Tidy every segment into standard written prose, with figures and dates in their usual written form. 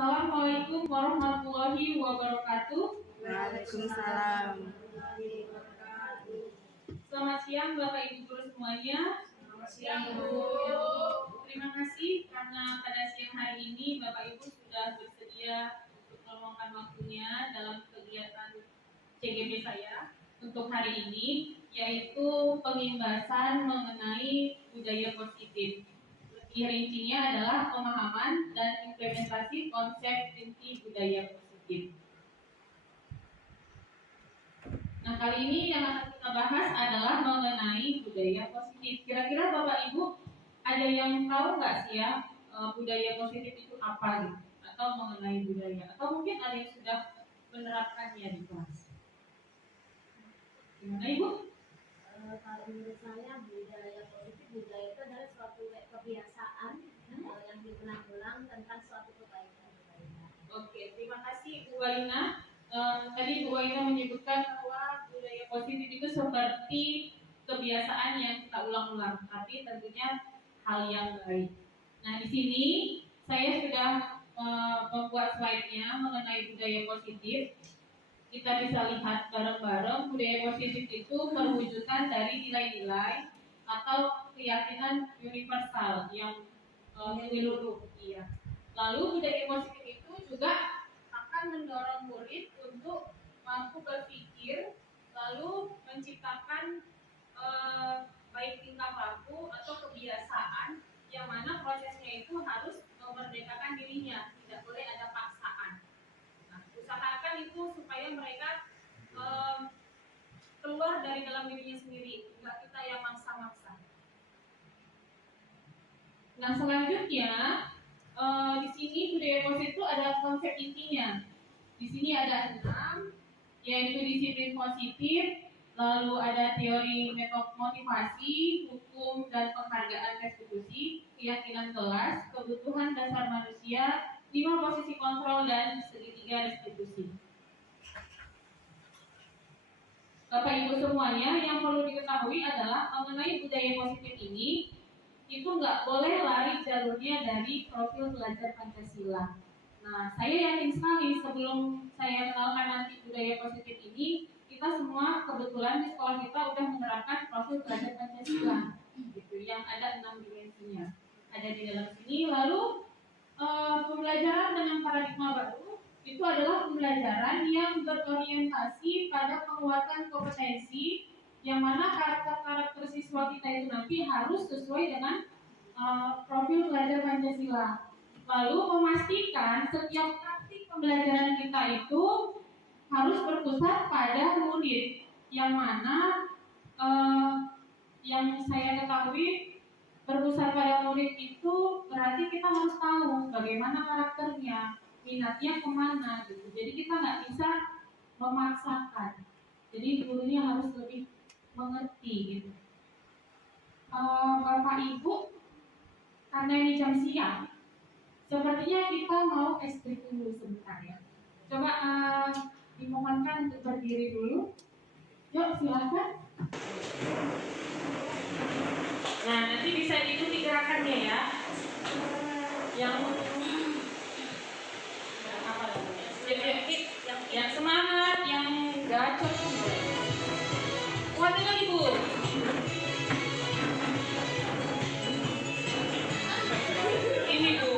Assalamualaikum warahmatullahi wabarakatuh. Waalaikumsalam. Selamat siang Bapak Ibu guru semuanya. Selamat siang Bu. Terima kasih karena pada siang hari ini Bapak Ibu sudah bersedia untuk meluangkan waktunya dalam kegiatan CGP saya untuk hari ini, yaitu pembahasan mengenai budaya positif. Lebih rincinya adalah pemahaman dan implementasi konsep inti budaya positif. Nah, kali ini yang akan kita bahas adalah mengenai budaya positif. Kira-kira Bapak Ibu ada yang tahu nggak sih ya budaya positif itu apa gitu? Atau mengenai budaya? Atau mungkin ada yang sudah menerapkannya di kelas? Gimana Ibu? Kalau menurut saya budaya positif, budaya itu adalah suatu kebiasaan yang diulang-ulang tentang suatu kebaikan. Oke, terima kasih Bu Waina. Tadi Bu Waina menyebutkan bahwa budaya positif itu seperti kebiasaan yang kita ulang-ulang, tapi tentunya hal yang baik. Nah, di sini saya sudah membuat slide-nya mengenai budaya positif. Kita bisa lihat bareng-bareng budaya positif itu perwujudan dari nilai-nilai atau keyakinan universal yang menyeluruh. Iya. Lalu budaya positif itu juga akan mendorong murid untuk mampu berpikir, lalu menciptakan baik tingkah laku atau kebiasaan yang mana prosesnya itu harus memerdekakan dirinya, tidak boleh ada paksaan. Nah, usahakan itu supaya mereka keluar dari dalam dirinya sendiri, enggak kita yang maksa-maksa. Nah, selanjutnya di sini budaya positif itu ada konsep intinya. Di sini ada 6, yaitu disiplin positif, lalu ada teori motivasi, hukum dan penghargaan restitusi, keyakinan kelas, kebutuhan dasar manusia, 5 posisi kontrol dan segitiga restitusi. Bapak Ibu semuanya, yang perlu diketahui adalah mengenai budaya positif ini, itu nggak boleh lari jalurnya dari profil belajar Pancasila. Nah, saya yakin sekali sebelum saya kenalkan nanti budaya positif ini, kita semua kebetulan di sekolah kita udah menerapkan profil belajar Pancasila, gitu, yang ada 6 dimensinya. Ada di dalam sini. Lalu pembelajaran dengan paradigma baru itu adalah pembelajaran yang berorientasi pada penguatan kompetensi, yang mana karakter-karakter siswa kita itu nanti harus sesuai dengan profil belajar Pancasila. Lalu memastikan setiap praktik pembelajaran kita itu harus berpusat pada murid, yang mana yang saya ketahui berpusat pada murid itu berarti kita harus tahu bagaimana karakternya, minatnya kemana gitu. Jadi kita nggak bisa memaksakan. Jadi gurunya harus lebih mengerti gitu. Bapak Ibu, karena ini jam siang, sepertinya kita mau break dulu sebentar ya. Coba dimohonkan untuk berdiri dulu. Yuk silakan. Nah, nanti bisa diikuti gerakannya ya. Yang semangat, yang gacor. Kuatin lagi Bu. Ini Bu.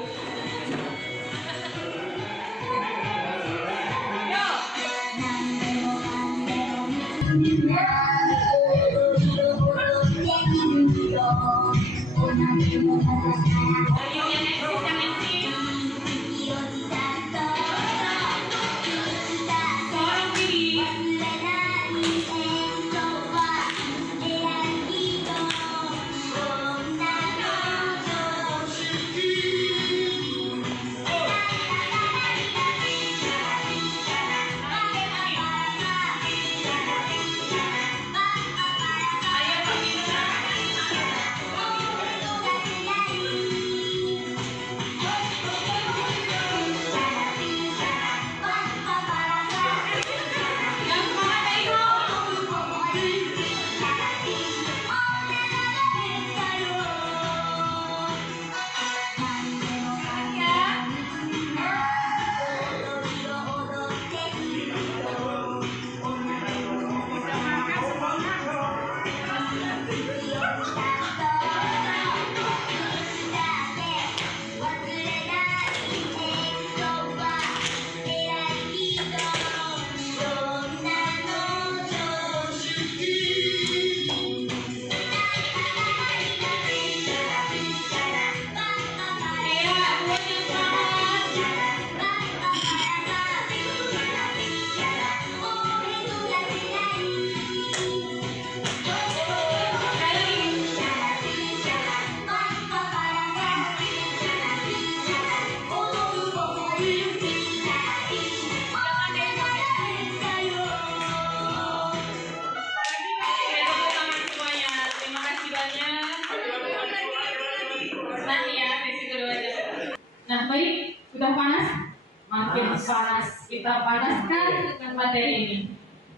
Kita panaskan dengan materi ini.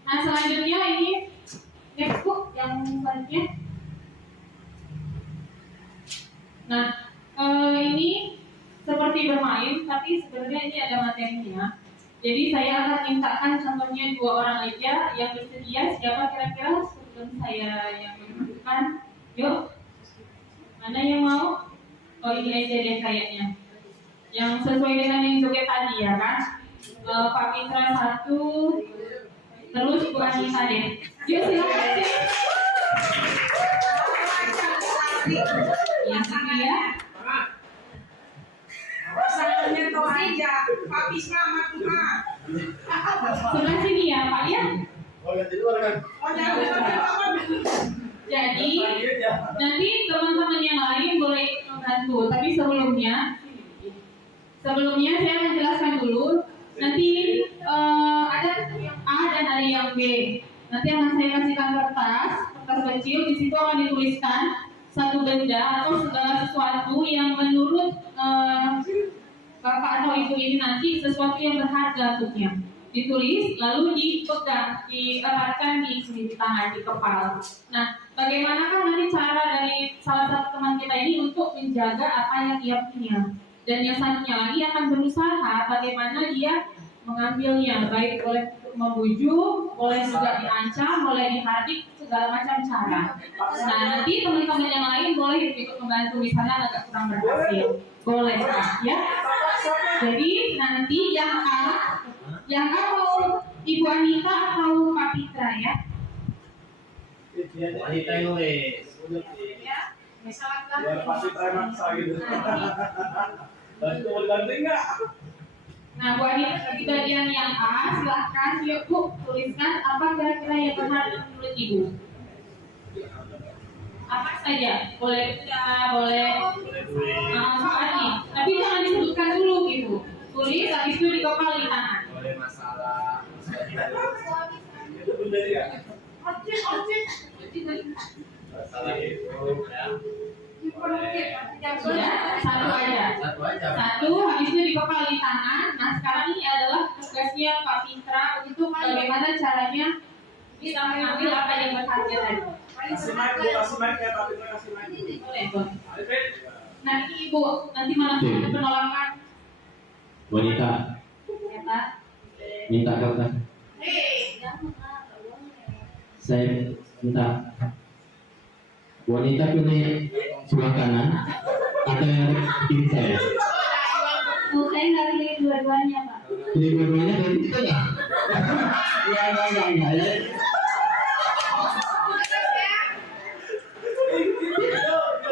Nah selanjutnya ini next book yang selanjutnya. Nah ini seperti bermain, tapi sebenarnya ini ada materinya. Jadi saya akan mintakan contohnya 2 orang aja yang bersedia. Siapa kira-kira sebelum saya yang menentukan? Yuk, mana yang mau? Oh ini aja deh kayaknya. Yang sesuai dengan yang joget tadi ya kan? Pak Mitra 1, terus Bu Anissa deh. Yuk silakan deh. Yang ketiga. Pasangannya tahu aja, papi sama Tuhan. Sebelah sini ya Pak ya. Jadi nanti teman-teman yang lain boleh membantu. Tapi sebelumnya saya akan jelaskan dulu. Nanti ada yang A dan ada yang B. Nanti akan saya kasihkan kertas kecil. Di situ akan dituliskan satu benda atau segala sesuatu yang menurut Bapak atau Ibu ini nanti sesuatu yang berharga untuknya. Ditulis lalu dipegang, dieratkan di sini di tangan, di kepala. Nah, bagaimanakah nanti cara dari salah satu teman kita ini untuk menjaga apa yang dia punya? Dan yang satunya lagi akan berusaha bagaimana dia mengambilnya, baik boleh membujuk, boleh juga diancam, boleh dihardik, segala macam cara. Nah, nanti teman-teman yang lain boleh ikut membantu, misalnya agak kurang berhasil. Boleh, ya. Jadi nanti yang A mau Ibu Anita atau Pak Pitra ya? Wanita yang nulis. Ya, misalkan. Ya pasti termaksa gitu. Bantu enggak? Nah, Bu Anita di bagian yang A, silahkan yuk Bu tuliskan apa kira-kira yang berharga menurut Ibu. Apa saja, boleh boleh soal nih, tapi jangan disebutkan dulu gitu. Tulis, habis itu dikepal di tangan. Boleh masalah hidup. Itu benar ya? Masalah hidup ya. Sudah, satu aja. Satu, habis itu dikepal di tangan. Nah, sekarang ini adalah tugasnya Pak Pitra untuk bagaimana caranya kita mengambil apa yang berharga tadi. Kasih mic ya, Pak Pitra kasih mic. Boleh. Nah, Ibu, nanti malam penolakan. Wanita, Ya, Pak. minta kertas. Saya minta wanita pilih sebelah kanan atau yang kiri saya. Saya nggak pilih dua-duanya, Pak. Pilih dua-duanya dari kita nggak? Ya.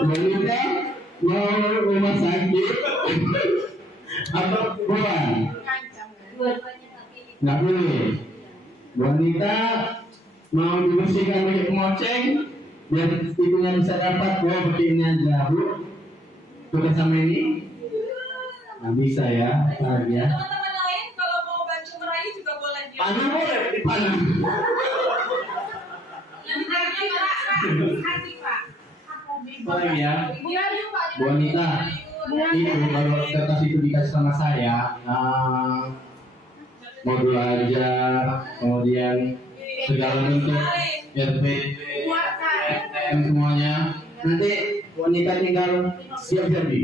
Wanita mau rumah sakit atau pulang? Dua-duanya tapi Nggak boleh. Wanita mau dibersihkan pakai pemoceng biar ibunya bisa dapat. Pakai ini aja Bu. Sudah sama ini? Nggak bisa ya, ya. Teman-teman lain kalau mau bantu meraih juga boleh. Panah boleh, panah. Hati Pak. Boleh ya. Dirayu Pak. Bu Anita, itu kalau kertas itu dikasih sama saya, modul ajar, kemudian segala bentuk RP, M semuanya. Nanti wanita tinggal siap jadi.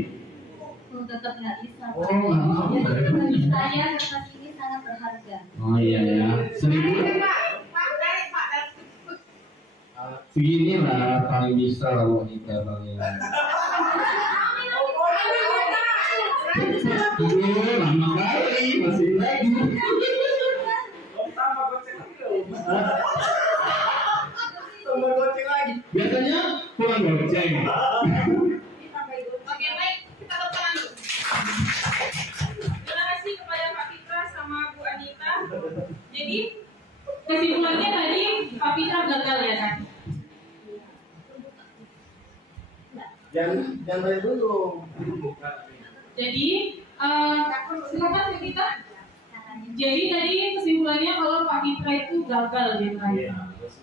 tetap nggak bisa. Oh, nggak bisa. Bagi saya kertas ini sangat berharga. Oh iya ya, 1000. Segini lah paling bisa lah wanita paling. Lama kali masih lagi. Tambah goceng lagi. Biasanya pulang goceng. Oke, baik. Kita tepuk tangan dulu. Terima kasih kepada Pak Pitra sama Bu Anita. Jadi kesimpulannya tadi Pak Pitra gagal ya kan? Jangan dari dulu. Jadi silakan Pak Pitra. Jadi tadi kesimpulannya kalau Pak Pitra itu gagal gitu kan?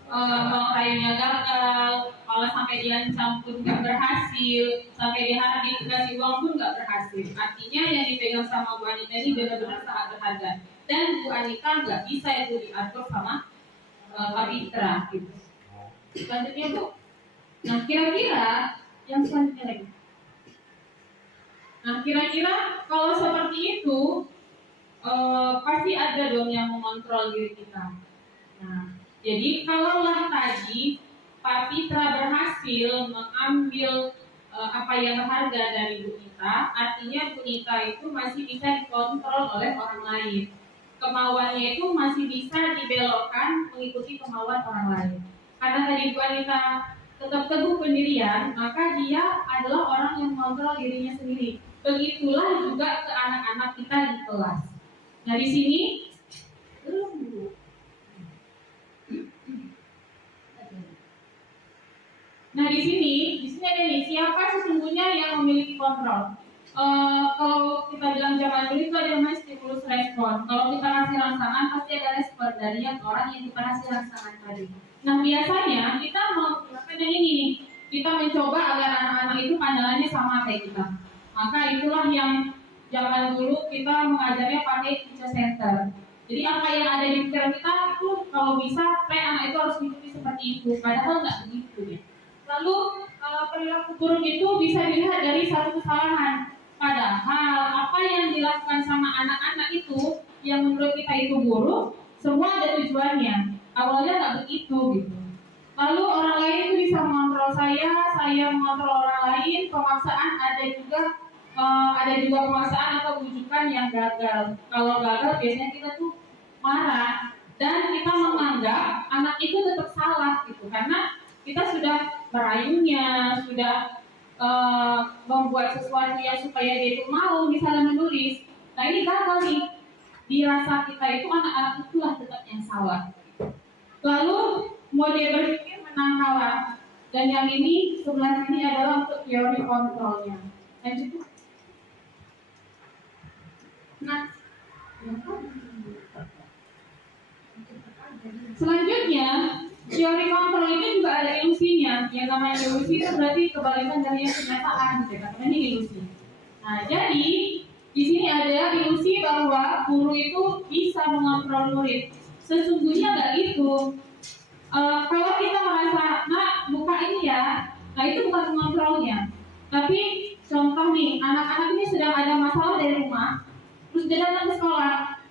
Rayunya gagal, malah sampai diancam pun nggak berhasil, sampai dihardik dikasih uang pun nggak berhasil. Artinya yang dipegang sama Bu Anita ini benar-benar sangat berharga. Dan Bu Anita nggak bisa itu diatur sama Pak Fitra gitu. Selanjutnya Bu, nah kira-kira yang selanjutnya lagi. Nah kira-kira kalau seperti itu pasti ada dong yang mengontrol diri kita. Nah, jadi kalaulah tadi Pak Fitra berhasil mengambil apa yang berharga dari Bu Nita, artinya Bu Nita itu masih bisa dikontrol oleh orang lain. Kemauannya itu masih bisa dibelokkan mengikuti kemauan orang lain. Karena tadi Bu Anita tetap teguh pendirian, maka dia adalah orang yang mengontrol dirinya sendiri. Begitulah juga ke anak-anak kita di kelas. Nah di sini di sini ada nih siapa sesungguhnya yang memiliki kontrol. Kalau kita bilang zaman dulu itu ada namanya stimulus respon. Kalau kita kasih rangsangan pasti ada respon dari yang orang yang kita kasih rangsangan tadi. Nah biasanya kita mau melakukan yang ini nih. Kita mencoba agar anak-anak itu pandangannya sama kayak kita. Maka itulah yang zaman dulu kita mengajarnya pakai teacher center. Jadi apa yang ada di pikiran kita itu kalau bisa anak itu harus mengikuti seperti itu. Padahal nggak begitu ya. Lalu perilaku buruk itu bisa dilihat dari satu kesalahan. Padahal apa yang dilakukan sama anak-anak itu yang menurut kita itu buruk, semua ada tujuannya. Awalnya nggak begitu gitu. Lalu orang lain itu bisa mengontrol saya mengontrol orang lain. Pemaksaan ada juga pemaksaan atau bujukan yang gagal. Kalau gagal biasanya kita tuh marah dan kita menganggap anak itu tetap salah gitu karena kita sudah merayunya, sudah membuat sesuatu yang supaya dia itu mau misalnya menulis. Nah ini gagal nih, dirasa kita itu anak-anak itulah tetap yang salah. Lalu mode berpikir menang kalah. Dan yang ini sebelah sini adalah untuk teori kontrolnya. Lanjut. Nah, selanjutnya teori kontrol ini juga ada ilusinya. Yang namanya ilusi itu berarti kebalikan dari yang kenyataan, katanya ini ilusi. Nah, jadi di sini ada ilusi bahwa guru itu bisa mengontrol murid. Sesungguhnya nggak gitu. Kalau kita merasa, nah buka ini ya, nah itu bukan mengontrolnya. Tapi contoh nih, anak-anak ini sedang ada masalah dari rumah, terus dia datang ke sekolah.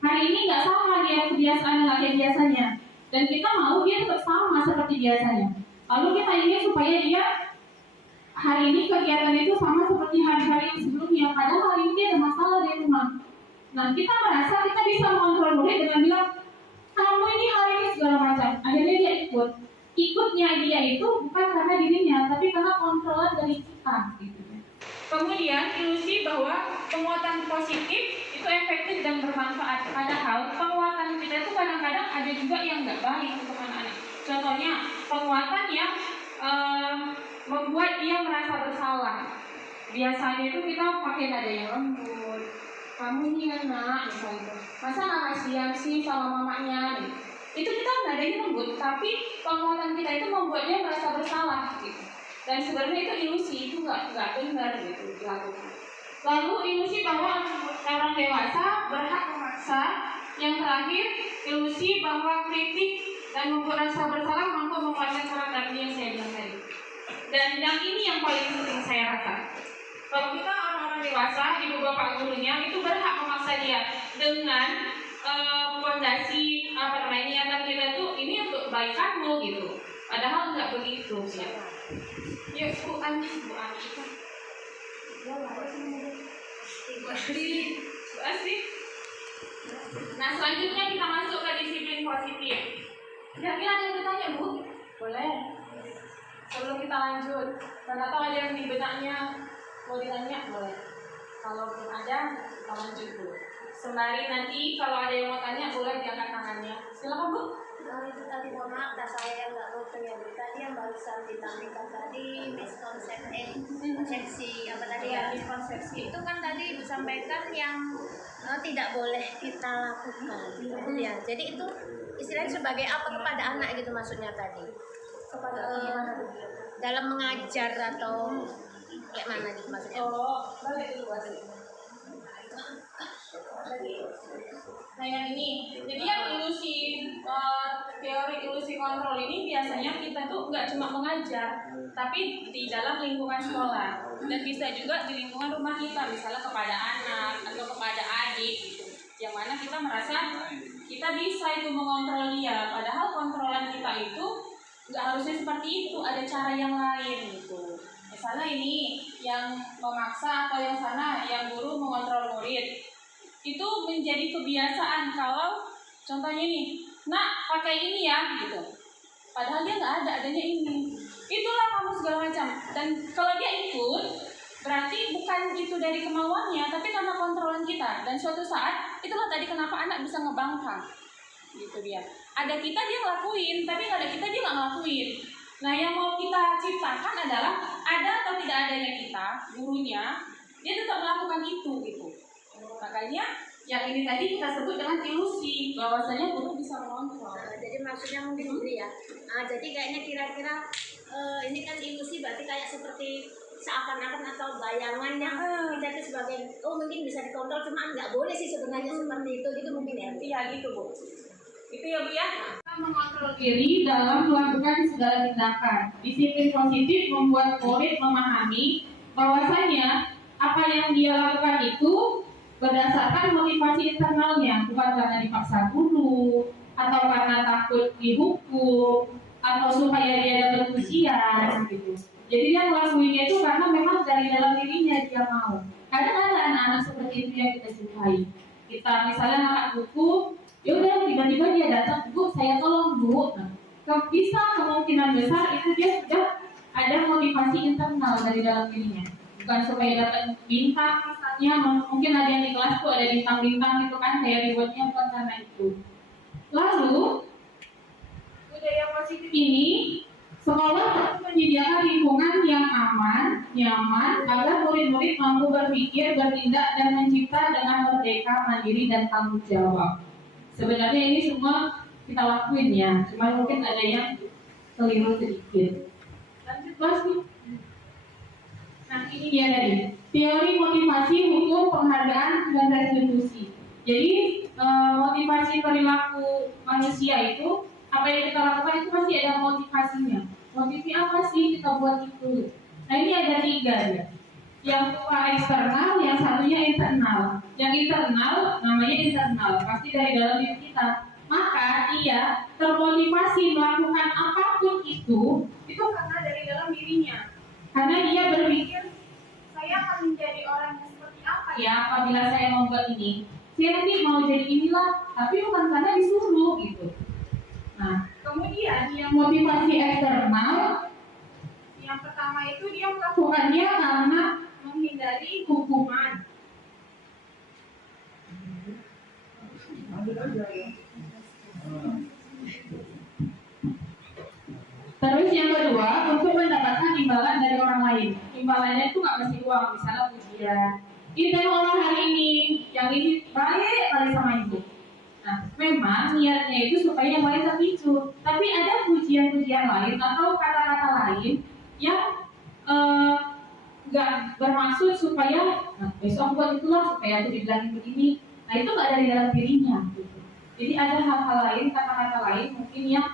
Hari ini nggak sama dia kebiasaan nggak kayak biasanya, dan kita mau dia tetap sama seperti biasanya. Lalu kita ingin supaya dia hari ini kegiatan itu sama seperti hari-hari sebelumnya, padahal hari ini dia ada masalah di rumah. Nah kita merasa kita bisa mengontrol murid dengan bilang, kamu ini hari ini segala macam. Akhirnya dia ikutnya dia itu bukan karena dirinya, tapi karena kontrolan dari kita gitu. Kemudian ilusi bahwa penguatan positif itu efektif dan bermanfaat. Padahal penguatan kita itu kadang-kadang ada juga yang nggak baik untuk anak-anak. Contohnya penguatan yang membuat dia merasa bersalah. Biasanya itu kita pakai nada yang lembut. Kamu ini anak, misalnya, masa nggak kasihan sih sama mamanya? Gitu. Itu kita nadanya lembut, tapi penguatan kita itu membuat dia merasa bersalah. Gitu. Dan sebenarnya itu ilusi, itu nggak benar gitu dilakukan. Lalu ilusi bahwa orang dewasa berhak memaksa. Yang terakhir, ilusi bahwa kritik dan membuat rasa bersalah mampu menguatkan karakter yang saya bilang tadi. Dan yang ini yang paling penting saya rasa. Kalau kita orang-orang dewasa, ibu bapak gurunya itu berhak memaksa dia dengan fondasi niatan kita tuh ini untuk kebaikanmu gitu. Padahal nggak begitu ya. Yuk Bu Ani. Bu Asri. Nah selanjutnya kita masuk ke disiplin positif. Kira-kira ada yang bertanya Bu? Boleh. Sebelum kita lanjut, atau ada yang di benaknya mau ditanya boleh. Kalau belum ada, kita lanjut dulu. Sembari nanti kalau ada yang mau tanya boleh diangkat tangannya. Silakan Bu. Itu tadi mohon maaf, saya yang nggak mau tanya tadi yang barusan ditampilkan tadi miskonsepsi apa tadi ya miskonsepsi itu kan tadi disampaikan yang tidak boleh kita lakukan ya. Jadi itu istilahnya sebagai apa kepada anak gitu maksudnya tadi? Kepada dalam mengajar atau kayak mana gitu maksudnya? Balik dulu balik. Nah yang ini, jadi yang teori ilusi kontrol ini biasanya kita tuh nggak cuma mengajar, tapi di dalam lingkungan sekolah dan bisa juga di lingkungan rumah kita, misalnya kepada anak atau kepada adik gitu. Yang mana kita merasa kita bisa itu mengontrol dia, padahal kontrolan kita itu nggak harusnya seperti itu, ada cara yang lain gitu. Misalnya ini yang memaksa atau yang sana yang guru mengontrol murid. Itu menjadi kebiasaan kalau contohnya nih, nak pakai ini ya gitu. Padahal dia nggak adanya ini. Itulah kamu segala macam. Dan kalau dia ikut, berarti bukan itu dari kemauannya, tapi karena kontrolan kita. Dan suatu saat, itulah tadi kenapa anak bisa ngebangkang. Gitu dia. Ada kita dia ngelakuin, tapi nggak ada kita dia nggak ngelakuin. Nah yang mau kita ciptakan adalah ada atau tidak adanya kita, gurunya, dia tetap melakukan itu gitu. Makanya yang ini tadi kita sebut dengan ilusi, bahwasanya guru bisa mengontrol. Jadi maksudnya mungkin gitu ya. Jadi kayaknya kira-kira ini kan ilusi berarti kayak seperti seakan-akan atau bayangannya kita itu sebagai mungkin bisa dikontrol, cuma nggak boleh sih sebenarnya seperti itu gitu mungkin ya. Iya gitu Bu. Itu ya Bu ya. Kita mengontrol diri dalam melakukan segala tindakan. Disiplin positif membuat murid memahami bahwasanya apa yang dia lakukan itu berdasarkan motivasi internalnya, bukan karena dipaksa guru atau karena takut dihukum atau supaya dia dapat pujian gitu. Jadi dia ngelakuinnya itu karena memang dari dalam dirinya dia mau. Kadang ada anak-anak seperti itu yang kita jumpai. Kita misalnya angkat buku, yaudah tiba-tiba dia datang, Bu, saya tolong Bu. Nah, bisa kemungkinan besar itu dia sudah ada motivasi internal dari dalam dirinya. Bukan supaya dapat bintang misalnya, mungkin ada yang di kelas tuh ada bintang-bintang gitu kan, kayak dibuatnya bukan karena itu. Lalu budaya positif ini, sekolah menyediakan lingkungan yang aman, nyaman agar murid-murid mampu berpikir, bertindak dan mencipta dengan merdeka, mandiri dan tanggung jawab. Sebenarnya ini semua kita lakuin ya, cuma mungkin ada yang keliru sedikit. Lanjut bahas nih. Nah ini dia tadi, teori motivasi, hukum, penghargaan, dan restitusi. Jadi motivasi perilaku manusia itu, apa yang kita lakukan itu pasti ada motivasinya. Motivasi apa sih kita buat itu? Nah ini ada 3 ya. Yang dua eksternal, yang satunya internal. Yang internal namanya internal, pasti dari dalam diri kita. Maka ia termotivasi melakukan apapun itu karena dari dalam dirinya. Karena dia berpikir, saya akan menjadi orang yang seperti apa ya apabila saya membuat ini. Saya nanti mau jadi inilah, tapi bukan karena disuruh gitu. Nah, kemudian yang motivasi eksternal, yang pertama itu dia melakukannya karena menghindari hukuman. Terus yang kedua, untuk mendapatkan imbalan dari orang lain. Imbalannya itu nggak mesti uang, misalnya pujian. Ini tengok orang hari ini, yang ini baik kali sama ibu. Nah, memang niatnya itu supaya yang lain terpicu. Tapi ada pujian-pujian lain atau kata-kata lain yang nggak bermaksud supaya besok buat itulah supaya aku dibilangin begini. Nah itu nggak dari dalam dirinya. Gitu. Jadi ada hal-hal lain, kata-kata lain mungkin yang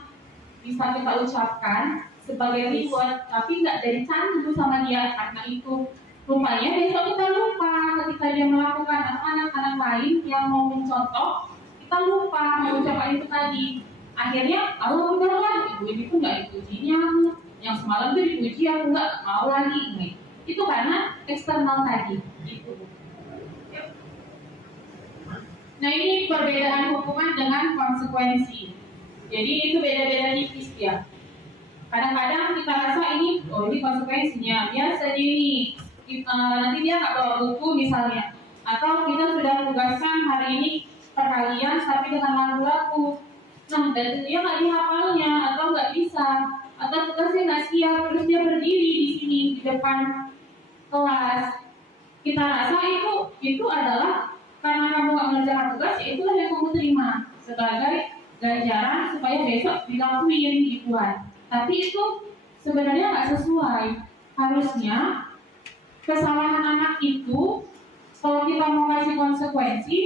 bisa kita ucapkan sebagai reward, tapi nggak dari candu sama dia karena itu. Rupanya besok kita lupa ketika dia melakukan anak-anak lain yang mau mencontoh, kita lupa mengucapkan itu tadi. Akhirnya Allah udahlah, ibu ini tuh nggak dipujinya aku, yang semalam tuh dipuji aku nggak mau lagi nih. Itu karena eksternal tadi. Gitu. Nah ini perbedaan hukuman dengan konsekuensi. Jadi itu beda-beda tipis ya. Kadang-kadang kita rasa ini, ini konsekuensinya. Biasa ini, nanti dia nggak bawa buku misalnya. Atau kita sudah tugaskan hari ini perkalian tapi dengan lagu-lagu. Nah, dan dia nggak dihafalnya atau nggak bisa. Atau tugasnya nggak siap, terus dia berdiri di sini di depan kelas. Kita rasa itu adalah karena kamu nggak mengerjakan tugas, ya itulah yang kamu terima sebagai ganjaran supaya besok dilakuin dibuat. Tapi itu sebenarnya nggak sesuai. Harusnya kesalahan anak itu kalau kita mau kasih konsekuensi,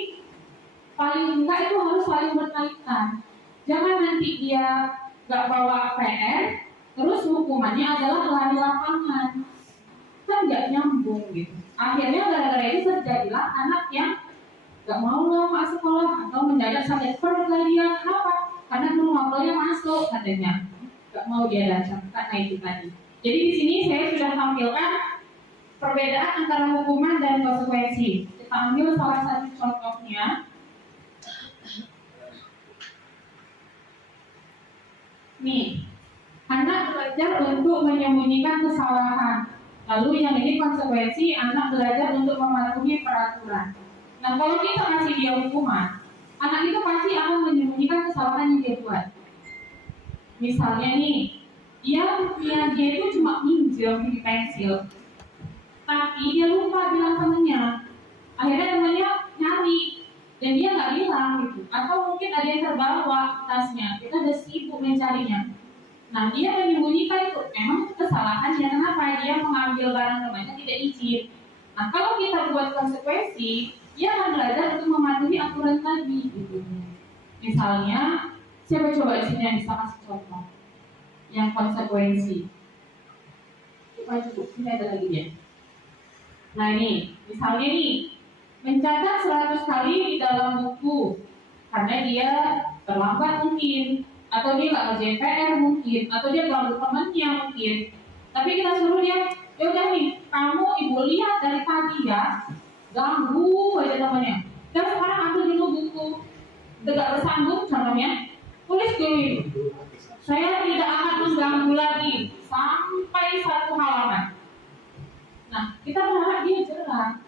paling enggak itu harus saling berkaitan. Jangan nanti dia nggak bawa PR, terus hukumannya adalah lari lapangan, kan nggak nyambung gitu. Akhirnya gara-gara itu terjadilah anak yang nggak mau masuk sekolah atau mendadak sakit perut dia. Kenapa? Karena guru ngobrolnya masuk katanya, nggak mau dia datang karena itu tadi. Jadi di sini saya sudah tampilkan perbedaan antara hukuman dan konsekuensi. Kita ambil salah satu contohnya. Nih, anak belajar untuk menyembunyikan kesalahan. Lalu yang ini konsekuensi, anak belajar untuk mematuhi peraturan. Nah, kalau kita kasih dia hukuman, anak itu pasti akan menyembunyikan kesalahan yang dia buat. Misalnya nih, dia itu cuma minjem di pensil, tapi dia lupa bilang temennya. Akhirnya temennya nyari dan dia nggak bilang gitu. Atau mungkin ada yang terbawa tasnya, kita udah sibuk mencarinya. Nah, dia menyembunyikan itu. Memang itu kesalahannya. Kenapa? Dia mengambil barang temannya tidak izin. Nah, kalau kita buat konsekuensi, dia akan belajar untuk mematuhi aturan tadi. Gitu. Misalnya, siapa coba di sini yang bisa kasih contoh yang konsekuensi? Coba cukup. Sini ada lagi dia. Nah ini, misalnya nih, mencatat 100 kali di dalam buku karena dia terlambat mungkin, atau dia nggak ngerjain PR mungkin, atau dia ganggu temannya mungkin. Tapi kita suruh dia, ya udah nih, kamu ibu lihat dari tadi ya, ganggu aja temannya. Dan sekarang ambil dulu buku, tidak bersambung contohnya, tulis dulu. Saya tidak akan mengganggu lagi sampai 1 halaman. Nah, kita berharap dia jerah.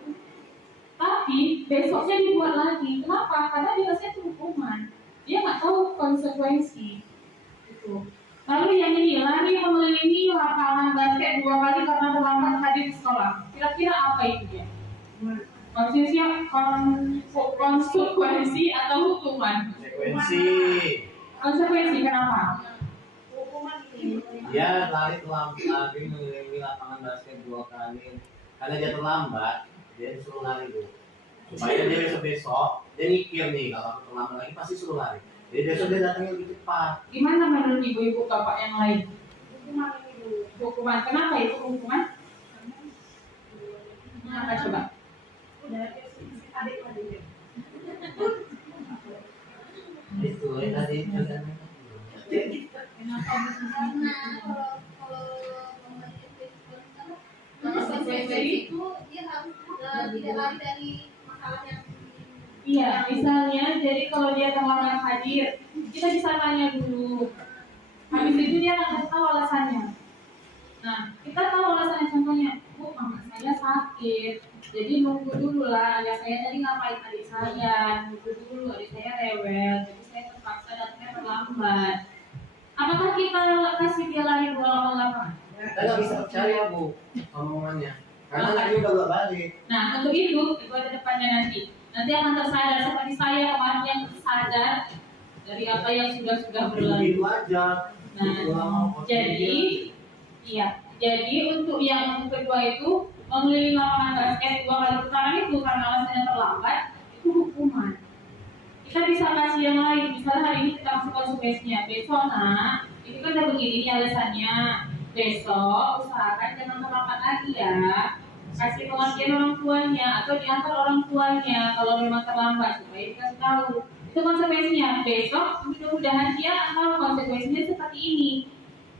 Tapi besoknya dibuat lagi. Kenapa? Karena dia rasanya itu hukuman. Dia nggak tahu konsekuensi. Gitu. Lalu yang ini, lari mengelilingi lapangan basket 2 kali karena terlambat hadir di sekolah. Kira-kira apa itu dia? Konsekuensi atau hukuman? Konsekuensi kenapa? Dia lari mengelilingi lapangan basket 2 kali. Karena dia terlambat, dia disuruh lari dulu. Supaya dia besok dia mikir nih, kalau aku terlambat lagi pasti suruh lari. Jadi besok dia datangnya lebih cepat. Gimana menurut ibu-ibu bapak yang lain? Hukuman. Kenapa itu hukuman? Kenapa coba? Itu tadi itu. Kalau konsekuensi itu dia harus tidak lari dari masalah yang. Iya, misalnya jadi kalau dia terlambat hadir, kita bisa tanya dulu. Habis itu dia akan tahu alasannya. Nah, kita tahu alasannya, contohnya, Bu, mama saya sakit, jadi nunggu dulu lah. Ayah saya tadi ngapain adik saya, nunggu dulu, adik saya rewel, jadi saya terpaksa datangnya terlambat. Apakah kita kasih dia lari bola lapangan? Kita nggak bisa percaya Bu omongannya, karena lagi udah bolak balik. Nah, untuk itu ada depannya nanti. Nanti akan tersadar seperti saya kemarin yang tersadar dari apa yang sudah berlalu. Begitu aja. Nah, jadi untuk yang kedua itu mengelilingi lapangan basket 2 kali putaran itu karena alasannya terlambat, itu hukuman. Kita bisa kasih yang lain, misalnya hari ini kita kasih konsekuensinya. Besok nak, ini kan udah begini nih alasannya. Besok usahakan jangan terlambat lagi ya. Kasih pengertian orang tuanya atau diantar orang tuanya kalau memang terlambat supaya dikasih tahu. Itu konsekuensinya. Besok mudah-mudahan dia tahu konsekuensinya seperti ini.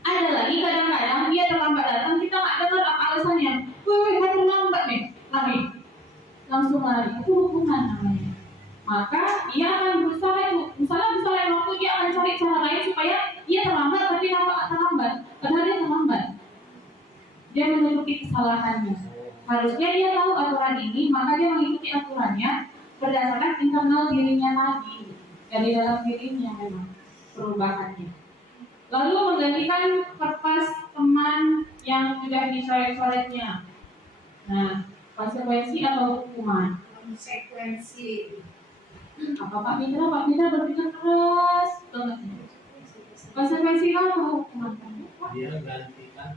Ada lagi kadang-kadang dia terlambat datang, kita nggak dengar apa alasannya. Wih, terlambat nih, lari. Langsung lari. Itu hukuman namanya. Maka dia akan berusaha itu. Misalnya waktu dia akan cari cara lain supaya dia terlambat tapi nggak terlambat. Padahal dia terlambat. Dia menutupi kesalahannya. Harusnya dia tahu aturan ini, maka dia mengikuti aturannya berdasarkan internal dirinya tadi, dari dalam dirinya memang perubahannya. Lalu menggantikan kertas teman yang sudah dicoret-coretnya. Nah, konsekuensi atau hukuman? Konsekuensi. Apa Pak Mitra berpikir keras banget. Konsekuensi apa hukuman kamu? Dia gantikan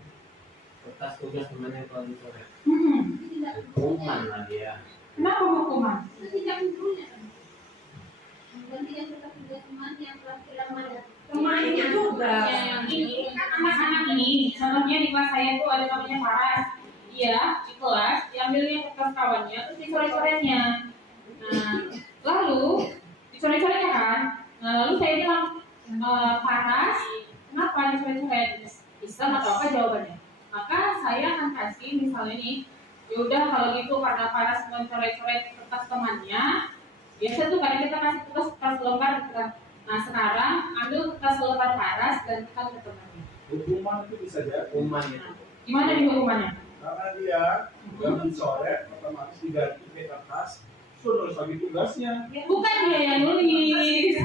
kertas tugas temannya kalau dicoret. Tidak Hukuman lah dia. Kenapa hukuman? tidak gurunya kan. Gantikan kertas tugas teman yang telah tidak ada. Temannya juga. Yang ini kan anak-anak ini, contohnya di kelas saya tuh ada namanya Faras. Iya, di kelas diambilnya kertas kawannya terus dicoret-coretnya. Nah, lalu dicoret-coretnya kan. Nah, lalu saya bilang, Faras, kenapa dicoret-coret? Iseng atau apa jawabannya? Maka saya akan kasih misalnya nih, yaudah kalau gitu karena Faras mencoret-coret kertas temannya, biasa tuh kadang kita kasih tugas kertas lembar gitu kan. Nah sekarang ambil kertas lembar Faras dan kita ke temannya. Hukuman itu bisa jadi Hukuman itu. Gimana di hukumannya? karena dia mencoret otomatis diganti ke kertas suruh nulis lagi tugasnya. Bukan dia yang nulis,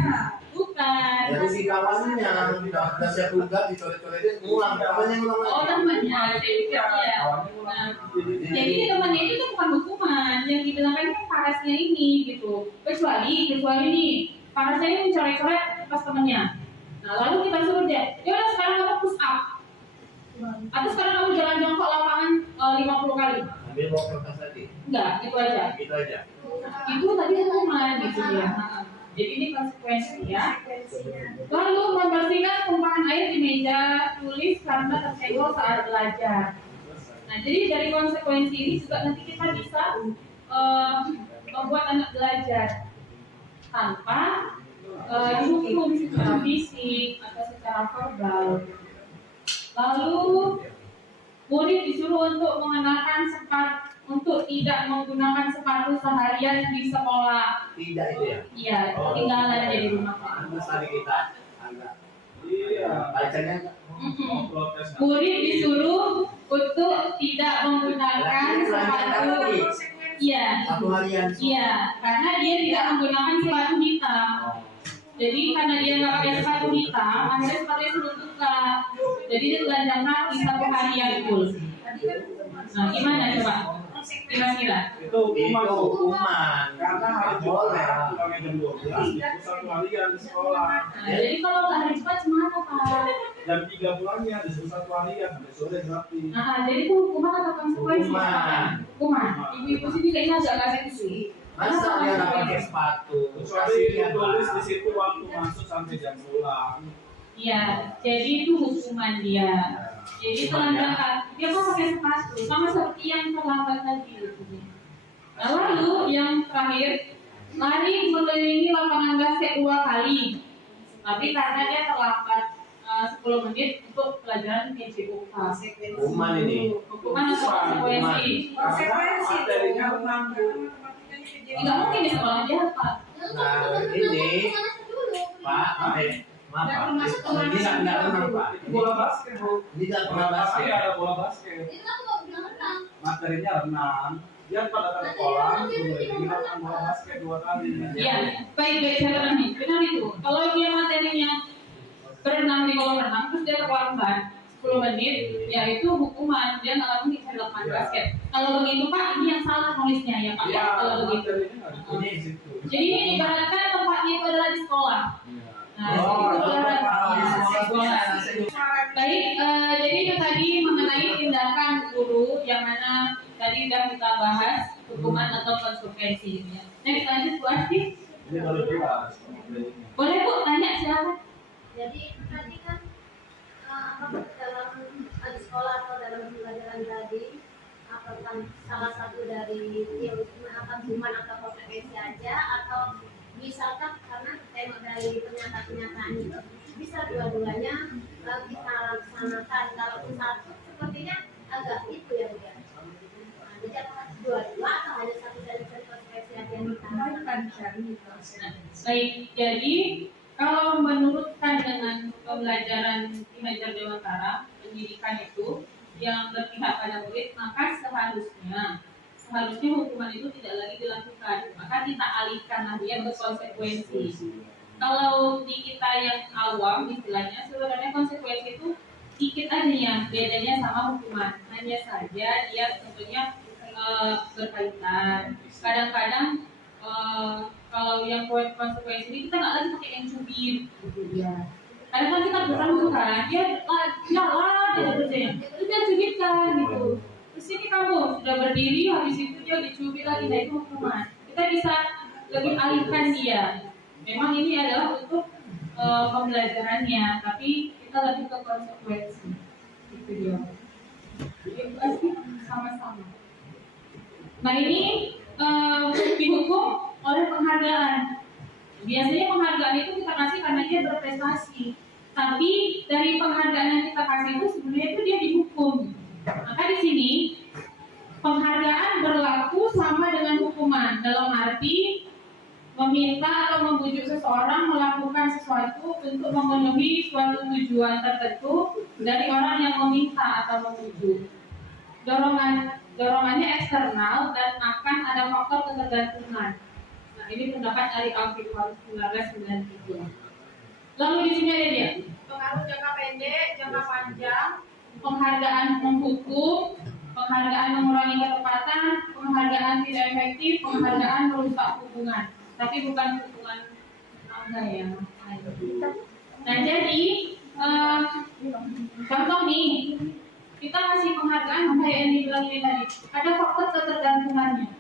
bukan. Jadi si kawannya udah siap tugas dicoret-coretin ngulang, kawannya ngulang lagi. Oh temannya, jadi ya. Kawannya ngulang Nah, lagi. jadi temannya itu tuh bukan hukuman, yang dibilangkan kan Farasnya ini gitu. Kecuali nih, Farasnya ini mencoret-coret pas temannya. Nah lalu kita suruh dia, yaudah sekarang kamu push up. Atau sekarang kamu jalan jongkok lapangan 50 kali. Ambil bawa kertas tadi. Enggak, gitu aja. Gitu aja. Itu tadi hukuman gitu ya. Jadi ini konsekuensi ya. Lalu membersihkan tumpahan air di meja tulis karena tersenggol saat belajar. Nah, jadi dari konsekuensi ini juga nanti kita bisa membuat anak belajar tanpa dihukum secara fisik atau secara verbal. Lalu murid disuruh untuk mengenakan untuk tidak menggunakan sepatu seharian di sekolah. Tidak itu ya. Iya, tinggalan aja di rumah. Terus tadi kita agak Iya. bacanya Mm-mm. Protes. Murid disuruh untuk tidak menggunakan sepatu. Iya, satu harian. iya, karena dia tidak menggunakan sepatu hitam. Jadi karena dia nggak pakai sepatu hitam, akhirnya sepatunya suruh buka. Jadi dia telanjang kaki satu harian full. Nah, gimana coba? Kira-kira? Itu hukuman. Hukuman. Karena hari Boleh. Jumat pulangnya jam 12 itu satu harian di sekolah. Nah, jadi kalau nggak hari Jumat gimana Pak? Jam 3 pulangnya disuruh satu harian sampai sore berarti. Nah, jadi itu hukuman atau konsekuensi? Hukuman. Hukuman. Ibu-ibu sini kayaknya agak kasih sih. Masa dia nggak pakai sepatu? Kecuali Kasihan, tulis Pak. di situ waktu masuk sampai jam pulang. Iya, jadi itu hukuman dia. Jadi telanjang kaki, dia kan pakai sepatu, sama seperti yang terlambat tadi. Gitu. Nah, lalu yang terakhir, lari mengelilingi lapangan basket 2 kali. Tapi karena dia terlambat 10 menit untuk pelajaran PJUK. Hukuman ini. Hukuman atau konsekuensi? Konsekuensi materinya menanggung. Tidak mungkin di sekolah dia Pak. Nah, ini Pak, maaf Pak, ini nggak renang Pak. Bola basket, Bu. Ini nggak pernah Tapi basket. ada bola basket. Materinya renang. Dia pada ke sekolah, kita bola basket 2 kali. Iya, baik saya renang nih. Benar itu. Kalau dia materinya berenang di kolam renang, terus dia terlambat 10 menit, ya itu hukuman. Dia nggak langsung bisa lapangan basket. Kalau begitu Pak, ini yang salah nulisnya ya Pak. Iya, Kalau begitu. materinya nggak ditulis di situ. Jadi ini ibaratkan tempatnya itu adalah di sekolah. Nah, Oh, itu adalah di sekolah. Baik, jadi itu tadi mengenai tindakan guru yang mana tadi sudah kita bahas hukuman atau konsekuensi. Ya. Next lanjut Bu Asti. Ini baru jelas. Boleh Bu tanya silakan. Jadi tadi kan apakah dalam di sekolah atau dalam pembelajaran tadi apakah salah satu dari teori akan hukuman atau konsekuensi aja atau misalkan karena tema dari pernyataan itu bisa dua-duanya kita laksanakan. Kalau satu sepertinya agak itu ya Bu ya. Nah, jadi apakah dua-dua atau hanya satu dari konsekuensi aja yang kita lakukan? Baik, jadi kalau menurut dengan pembelajaran di Hajar Dewantara, pendidikan itu yang berpihak pada murid, maka seharusnya hukuman itu tidak lagi dilakukan, maka kita alihkan dia ke konsekuensi. Kalau di kita yang awam istilahnya, sebenarnya konsekuensi itu sedikit aja ya bedanya sama hukuman, hanya saja dia tentunya berkaitan. Kadang-kadang kalau yang konsekuensi ini kita nggak lagi pakai yang cubit gitu ya. Kadang kan kita bertemu kan, dia kerjanya, terus dia cubitkan gitu. Terus ini kamu sudah berdiri, habis itu dia dicubit lagi, nah itu hukuman. Kita bisa lebih alihkan dia. Memang ini adalah untuk pembelajarannya, tapi kita lebih ke konsekuensi. Itu dia. Jadi sama-sama. Nah ini dihukum oleh penghargaan. Biasanya penghargaan itu kita kasih karena dia berprestasi. Tapi dari penghargaan yang kita kasih itu sebenarnya itu dia dihukum. Maka di sini penghargaan berlaku sama dengan hukuman dalam arti meminta atau membujuk seseorang melakukan sesuatu untuk memenuhi suatu tujuan tertentu dari orang yang meminta atau membujuk. Dorongannya eksternal dan akan ada faktor ketergantungan. Nah, ini pendapat dari Al-Fiqh 1993. Lalu di sini ada dia. Pengaruh jangka pendek, jangka panjang. Penghargaan menghukum, penghargaan mengurangi ketepatan, penghargaan tidak efektif, penghargaan merusak hubungan. Tapi bukan hubungan tangga ya. Nah jadi contoh nih, kita kasih penghargaan kayak yang dibilang ini tadi. Ada faktor ketergantungannya.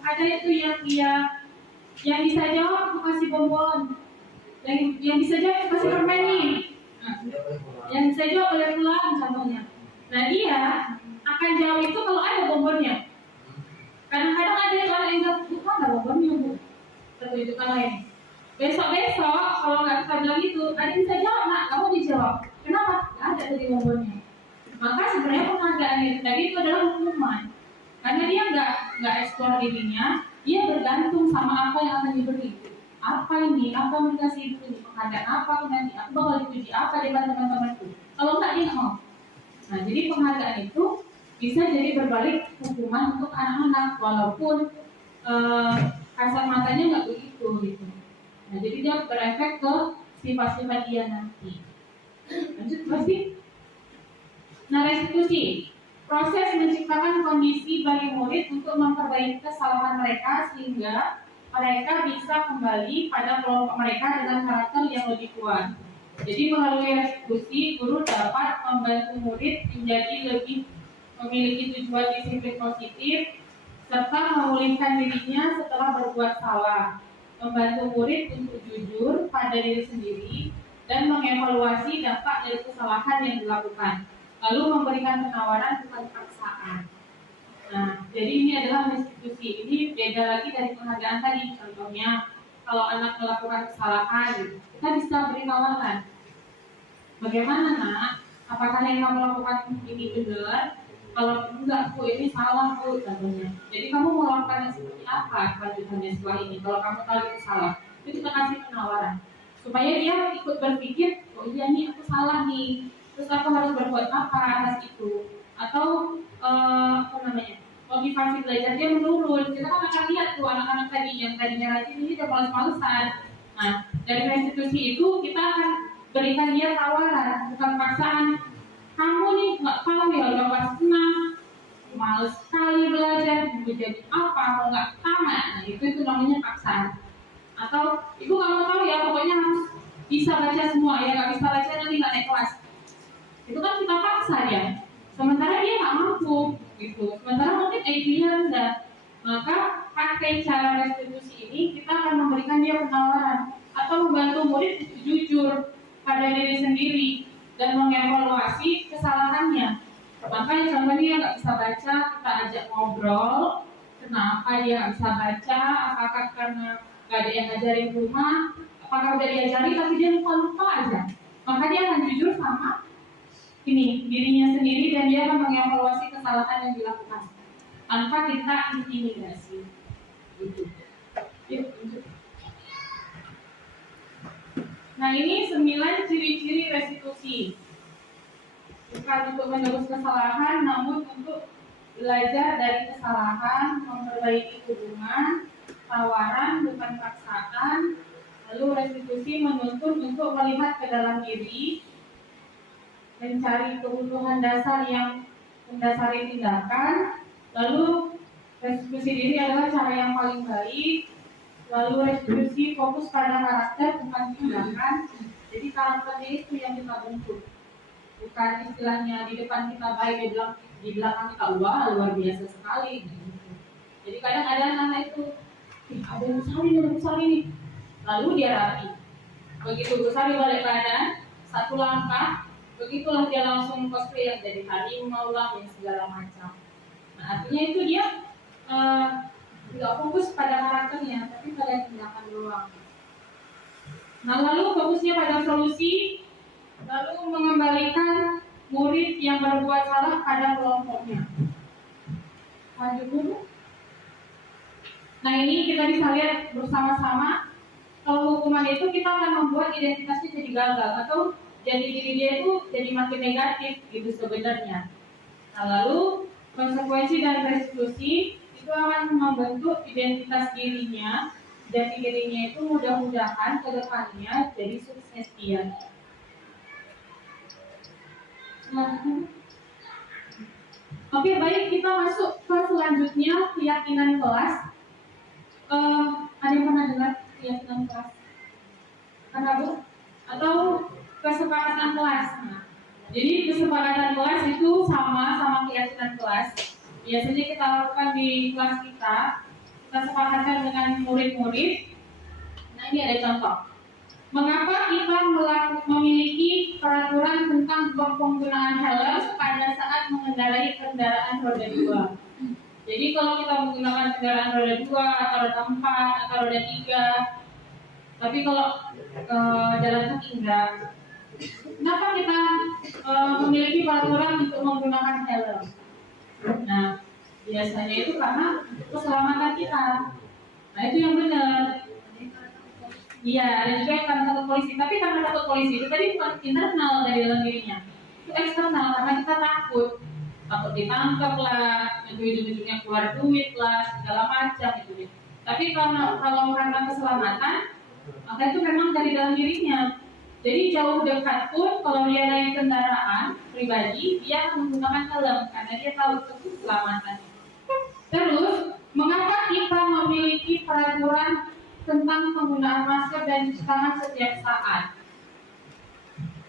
Ada itu yang bisa jawab aku kasih bonbon, yang bisa jawab aku kasih permen nih. Yang bisa jawab boleh pulang contohnya. Nah dia akan jawab itu kalau ada bonbonnya. Kadang-kadang ada yang jawab, bukan ada bonbonnya bu. Tertunjukkan lain. Besok-besok kalau nggak bisa bilang itu, ada yang bisa jawab nak, kamu dijawab. Kenapa? Nggak ada tadi bonbonnya. Maka sebenarnya penghargaan itu tadi itu adalah hukuman. Karena dia nggak eksplor dirinya, dia bergantung sama apa yang akan diberi. Apa ini? Apa yang dikasih itu? Penghargaan apa nanti? Aku bakal dipuji apa di depan teman-temanku? Kalau nggak dia nggak mau. Nah, jadi penghargaan itu bisa jadi berbalik hukuman untuk anak-anak walaupun kasar matanya nggak begitu gitu. Nah, jadi dia berefek ke sifat-sifat dia nanti. Lanjut pasti. Nah, restitusi. Proses menciptakan kondisi bagi murid untuk memperbaiki kesalahan mereka sehingga mereka bisa kembali pada kelompok mereka dengan karakter yang lebih kuat. Jadi melalui restitusi, guru dapat membantu murid menjadi lebih memiliki tujuan disiplin positif serta memulihkan dirinya setelah berbuat salah, membantu murid untuk jujur pada diri sendiri dan mengevaluasi dampak dari kesalahan yang dilakukan, lalu memberikan penawaran bukan paksaan. Nah, jadi ini adalah restitusi. Ini beda lagi dari penghargaan tadi. Contohnya, kalau anak melakukan kesalahan, gitu, kita bisa beri tawaran. Bagaimana nak? Apakah yang kamu lakukan ini benar? Kalau enggak, bu, ini salah, bu, contohnya. Jadi kamu melakukan seperti apa kelanjutannya setelah ini? Kalau kamu tahu itu salah, itu kita kasih penawaran supaya dia ikut berpikir, oh iya nih aku salah nih. Terus aku harus berbuat apa atas itu? Atau motivasi belajar dia menurun. Kita kan akan lihat tuh anak-anak tadi yang tadinya rajin ini udah males-malesan. Nah, dari restitusi itu kita akan berikan dia tawaran, bukan paksaan. Kamu nih nggak tahu ya udah kelas 6, males sekali belajar, mau jadi apa, mau nggak tamat. Nah, itu namanya paksaan. Atau ibu kamu tahu ya pokoknya harus bisa baca semua ya, nggak bisa baca nanti nggak naik kelas. Itu kan kita paksa ya. Sementara dia nggak mampu gitu. Sementara mungkin IQ-nya rendah. Maka pakai cara restitusi ini kita akan memberikan dia penawaran atau membantu murid untuk jujur pada diri sendiri dan mengevaluasi kesalahannya. Maka yang contohnya dia nggak bisa baca, kita ajak ngobrol. Kenapa dia nggak bisa baca? Apakah karena nggak ada yang ngajarin di rumah? Apakah udah diajari tapi dia lupa aja? Maka dia akan jujur sama ini dirinya sendiri dan dia akan mengevaluasi kesalahan yang dilakukan tanpa kita intimidasi. Gitu. Nah ini 9 ciri-ciri restitusi. Bukan untuk menerus kesalahan, namun untuk belajar dari kesalahan, memperbaiki hubungan, tawaran bukan paksaan. Lalu restitusi menuntun untuk melihat ke dalam diri, mencari kebutuhan dasar yang mendasari tindakan, lalu restitusi diri adalah cara yang paling baik. Lalu restitusi fokus pada karakter bukan tindakan. Jadi karakternya itu yang kita bentuk, bukan istilahnya di depan kita baik, di belakang kita wah luar biasa sekali. Jadi kadang ada anak itu, ada yang besar ini, lalu dia rapi. Begitu besar balik badan, satu langkah, begitulah dia langsung cosplay yang jadi harimau lah, yang segala macam. Nah artinya itu dia nggak fokus pada karakternya, tapi pada tindakan doang. Nah lalu fokusnya pada solusi, lalu mengembalikan murid yang berbuat salah pada kelompoknya. Lanjut dulu. Nah ini kita bisa lihat bersama-sama. Kalau hukuman itu kita akan membuat identitasnya jadi gagal atau jadi diri dia itu jadi makin negatif gitu sebenarnya. Nah lalu konsekuensi dan restitusi itu akan membentuk identitas dirinya, dan dirinya itu mudah-mudahan ke depannya jadi sukses dia. Oke, baik, kita masuk ke selanjutnya, keyakinan kelas. Ada yang pernah dengar keyakinan kelas? Karena Bu? Atau kesepakatan kelas? Nah, jadi kesepakatan kelas itu sama keyakinan kelas. Biasanya kita lakukan di kelas kita sepakatkan dengan murid-murid. Nah ini ada contoh. Mengapa kita memiliki peraturan tentang penggunaan helm pada saat mengendarai kendaraan roda 2? Jadi kalau kita menggunakan kendaraan roda 2 atau roda 4 atau roda 3, tapi kalau jalan kaki enggak. Kenapa kita memiliki peraturan untuk menggunakan helm? Nah, biasanya itu karena keselamatan kita. Nah itu yang benar. Iya, ada juga yang karena takut polisi. Tapi karena takut polisi itu tadi bukan internal dari dalam dirinya, itu eksternal karena kita takut ditangkap lah, nanti ujung-ujungnya keluar duit lah, segala macam itu. Tapi kalau karena keselamatan, maka itu memang dari dalam dirinya. Jadi jauh dekat pun kalau dia naik kendaraan pribadi, dia akan menggunakan helm karena dia tahu itu keselamatan. Terus, mengapa kita memiliki peraturan tentang penggunaan masker dan cuci tangan setiap saat?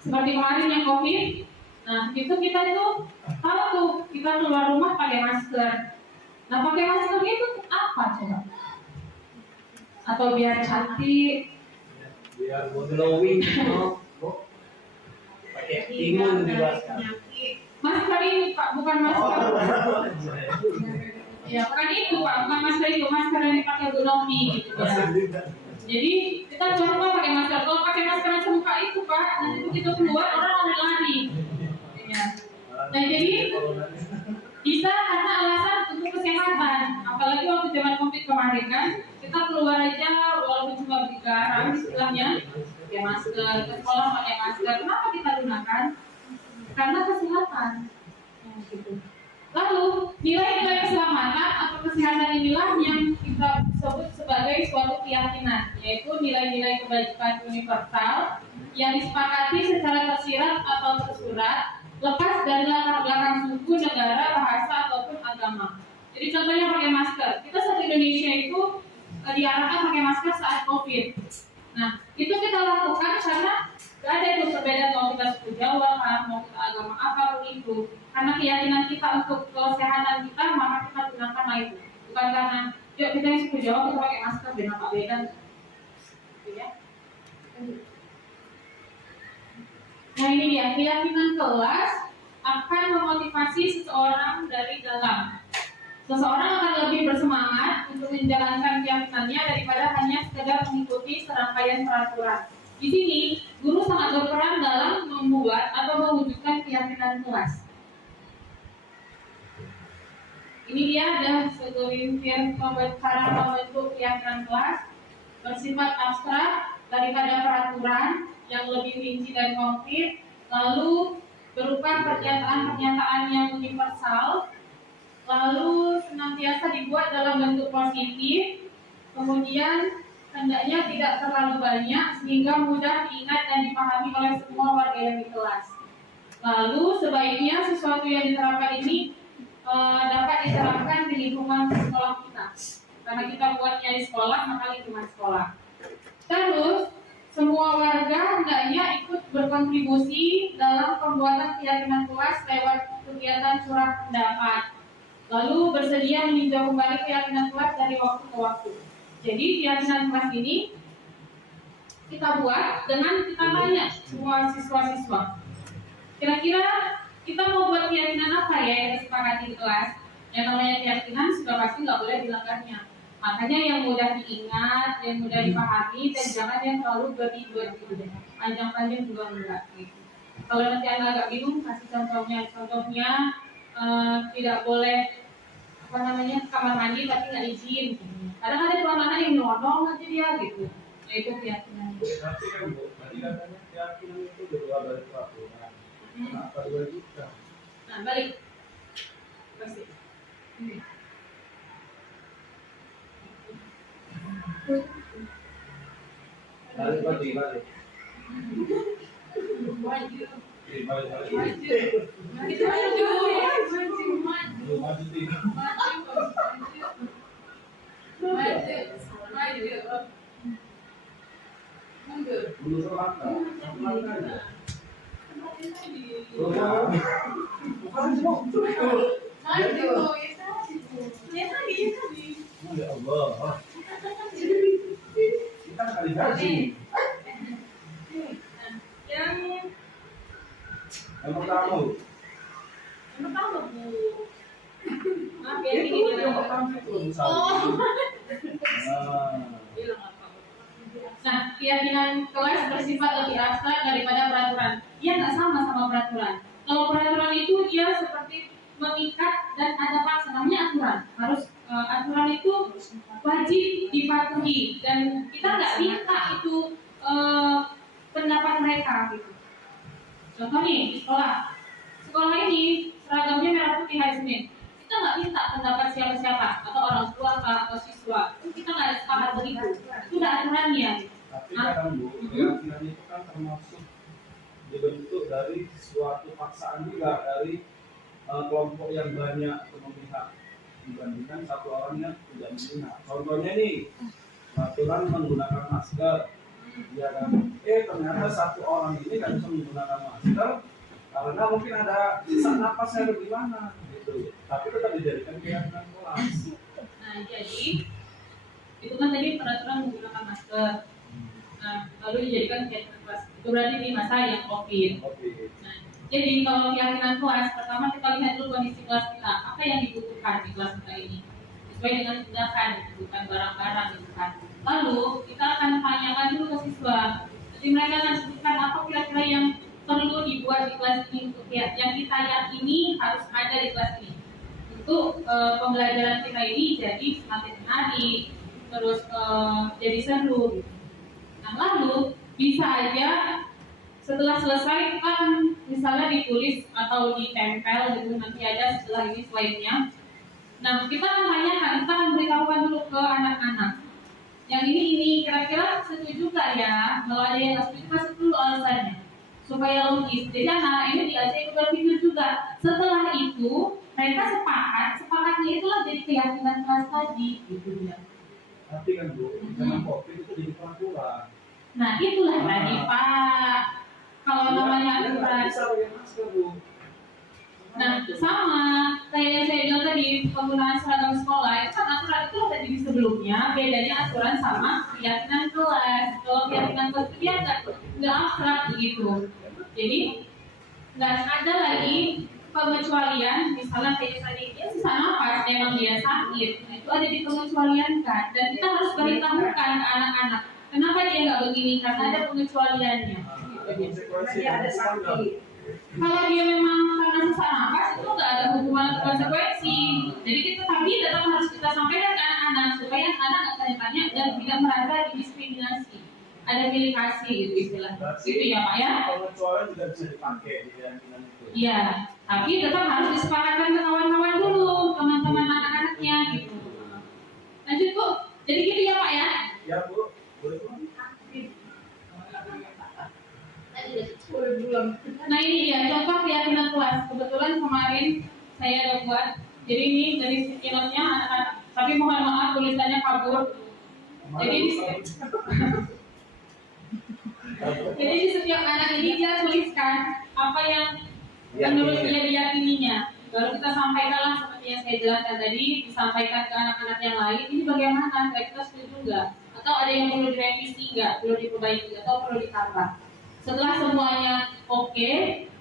Seperti kemarin yang COVID, nah itu kita itu tahu tuh kita keluar rumah pakai masker. Nah pakai masker itu apa coba? Atau biar cantik? Biar glowing, pakai timun juga sekarang. Masker ini Pak, bukan masker. Ya, bukan itu Pak, bukan masker itu, masker yang dipakai Bu Nomi gitu ya. Jadi kita coba pakai masker. Kalau pakai masker yang semuka itu Pak, nanti begitu keluar orang lari-lari. Ya. Nah jadi bisa karena alasan untuk kesehatan. Apalagi waktu zaman COVID kemarin kan, kita keluar aja walaupun cuma beli garam istilahnya, pakai masker, ke sekolah pakai masker. Kenapa kita gunakan? Karena kesehatan. Ya, gitu. Lalu nilai-nilai keselamatan atau kesehatan inilah yang kita sebut sebagai suatu keyakinan, yaitu nilai-nilai kebajikan universal yang disepakati secara tersirat atau tersurat, lepas dari latar belakang suku, negara, bahasa ataupun agama. Jadi contohnya pakai masker. Kita satu Indonesia itu diarahkan pakai masker saat COVID. Nah, itu kita lakukan karena gak ada itu perbedaan mau kita suku Jawa, mau kita agama apapun itu. Karena keyakinan kita untuk kesehatan kita, maka kita gunakanlah itu. Bukan karena, yuk kita yang suku Jawa kita pakai masker dan apa beda. Gitu ya. Nah ini dia, keyakinan kelas akan memotivasi seseorang dari dalam. Seseorang akan lebih bersemangat untuk menjalankan keyakinannya daripada hanya sekedar mengikuti serangkaian peraturan. Di sini, guru sangat berperan dalam membuat atau mewujudkan keyakinan kelas. Ini dia ada segelintir cara membentuk keyakinan kelas bersifat abstrak daripada peraturan yang lebih rinci dan konkret, lalu berupa pernyataan-pernyataan yang universal, lalu senantiasa dibuat dalam bentuk positif, kemudian hendaknya tidak terlalu banyak sehingga mudah diingat dan dipahami oleh semua warga yang di kelas. Lalu sebaiknya sesuatu yang diterapkan ini dapat diterapkan di lingkungan sekolah kita. Karena kita buatnya di sekolah, maka lingkungan sekolah. Terus semua warga hendaknya ikut berkontribusi dalam pembuatan keyakinan kelas lewat kegiatan surat pendapat. Lalu bersedia meninjau kembali keyakinan kelas dari waktu ke waktu. Jadi keyakinan kelas ini kita buat dengan kita tanya semua siswa-siswa. Kira-kira kita mau buat keyakinan apa ya yang disepakati di kelas? Yang namanya keyakinan sudah pasti nggak boleh dilanggarnya. Makanya yang mudah diingat, yang mudah dipahami, dan jangan yang terlalu berlibat gitu deh. Panjang-panjang juga enggak. Gitu. Kalau nanti anda agak bingung, kasih contohnya. Contohnya tidak boleh apa namanya kamar mandi tapi nggak izin. Gitu. Kadang ada pelanggaran yang nyodong aja dia gitu. Nah itu keyakinan. Tapi kan Bu, tadi katanya keyakinan itu di luar dari peraturan. Kenapa diwajibkan? Nah balik. Pasti. Balik. Wajib. Balik. Itu wajib. Mundur langkah. Ya Allah. Kita kali gaji. Yang pertama. Maaf ya ini Itu dia. yang pertama itu misalnya. Nah, keyakinan kelas bersifat lebih abstrak daripada peraturan. Dia nggak sama peraturan. Kalau peraturan itu dia seperti mengikat dan ada paksa, namanya aturan. Harus aturan itu wajib dipatuhi dan kita nggak minta itu pendapat mereka gitu. Contoh nih di sekolah ini seragamnya merah putih hari Senin. Kita nggak minta pendapat siapa-siapa atau orang tua atau siswa. Kita nggak ada sepakat begitu. Itu udah aturannya. Tapi kadang Bu, keyakinan itu kan termasuk dibentuk dari suatu paksaan juga dari kelompok yang banyak atau memihak dibandingkan satu orang yang tidak memihak. Contohnya nih, aturan menggunakan masker, ya kan? Ternyata satu orang ini kan bisa menggunakan masker karena mungkin ada sesak napasnya atau gimana gitu. Tapi tetap dijadikan keyakinan kelas. Nah, jadi itu kan tadi peraturan menggunakan masker. Nah, lalu dijadikan keyakinan kelas. Itu berarti di masa yang COVID. Nah, jadi kalau keyakinan kelas, pertama kita lihat dulu kondisi kelas kita. Apa yang dibutuhkan di kelas kita ini? Sesuai dengan tindakan, bukan barang-barang gitu kan. Lalu kita akan tanyakan dulu ke siswa. Jadi mereka akan sebutkan apa kira-kira yang perlu dibuat di kelas ini untuk yang kita yakini harus ada di kelas ini. Untuk pembelajaran kita ini jadi semakin menarik, terus jadi seru. Nah lalu bisa aja setelah selesai kan misalnya ditulis atau ditempel gitu nanti ada setelah ini slide-nya. Nah kita akan tanyakan, kita akan beritahukan dulu ke anak-anak. Yang ini kira-kira setuju gak ya? Kalau ada yang nggak setuju kasih dulu alasannya supaya logis. Jadi anak-anak ini diajak berpikir juga. Setelah itu mereka sepakatnya itulah jadi keyakinan kelas tadi gitu dia. Tapi kan Bu, zaman COVID itu jadi peraturan. Nah itulah tadi Pak. Kalau namanya aturan. Bisa pakai masker Bu. Nah sama kayak yang saya bilang tadi penggunaan seragam sekolah itu kan aturan itu tadi di sebelumnya. Bedanya aturan sama keyakinan kelas. Kalau keyakinan kelas itu dia nggak abstrak begitu. Jadi nggak ada lagi pengecualian. Misalnya kayak tadi dia sesak nafas memang dia sakit. Nah, itu ada dipengecualiankan dan kita harus beritahukan ke anak-anak. Kenapa dia nggak begini? Karena ada pengecualiannya. Konsekuensi ada sakit. Kalau dia memang karena sesak nafas itu nggak ada hukuman atau konsekuensi. Jadi tapi tetap harus kita sampaikan ke anak-anak supaya anak nggak tanya-tanya dan tidak merasa didiskriminasi. Ada pilih kasih gitu istilahnya. Gitu ya Pak ya? Pengecualian juga bisa dipakai di keyakinan itu. Iya, tapi tetap harus disepakatkan ke kawan-kawan dulu, teman-teman anak-anaknya gitu. Lanjut Bu. Jadi gitu ya Pak ya? Ya Bu, boleh Bu. Nah ini dia contoh keyakinan kelas. Kebetulan kemarin saya ada buat Jadi ini dari pilotnya anak-anak, tapi mohon maaf tulisannya kabur. Jadi di setiap anak ini dia tuliskan apa yang menurut dia diyakininya. Lalu kita sampaikanlah seperti yang saya jelaskan tadi, disampaikan ke anak-anak yang lain. Ini bagaimana? Baik kita setuju nggak? Atau ada yang perlu direvisi nggak? Perlu diperbaiki atau perlu ditambah? Setelah semuanya oke,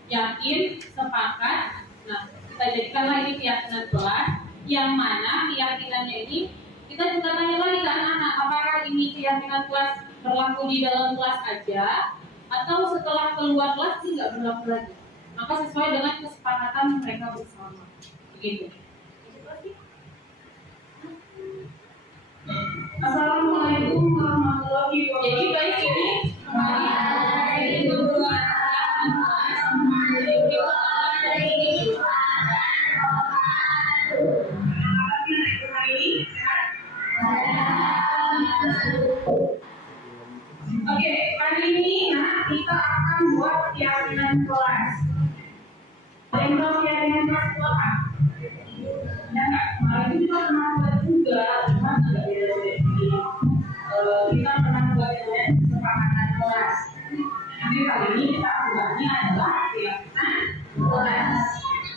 yakin, sepakat, nah kita jadikanlah ini keyakinan kelas. Yang mana keyakinannya ini kita juga tanya lagi ke anak-anak, apakah ini keyakinan kelas berlaku di dalam kelas aja, atau setelah keluar kelas ini nggak berlaku lagi? Maka sesuai dengan kesepakatan mereka bersama. Begitu. Assalamualaikum warahmatullahi wabarakatuh. Jadi baik ini mari berdua Oke, hari ini kita akan buat keyakinan kelas. Yang tahu keyakinan kelas itu apa? Ya nggak? Kemarin itu kita pernah buat juga, cuma tidak beda dari kita pernah buat dengan kesepakatan kelas. Jadi kali ini kita buatnya adalah keyakinan kelas.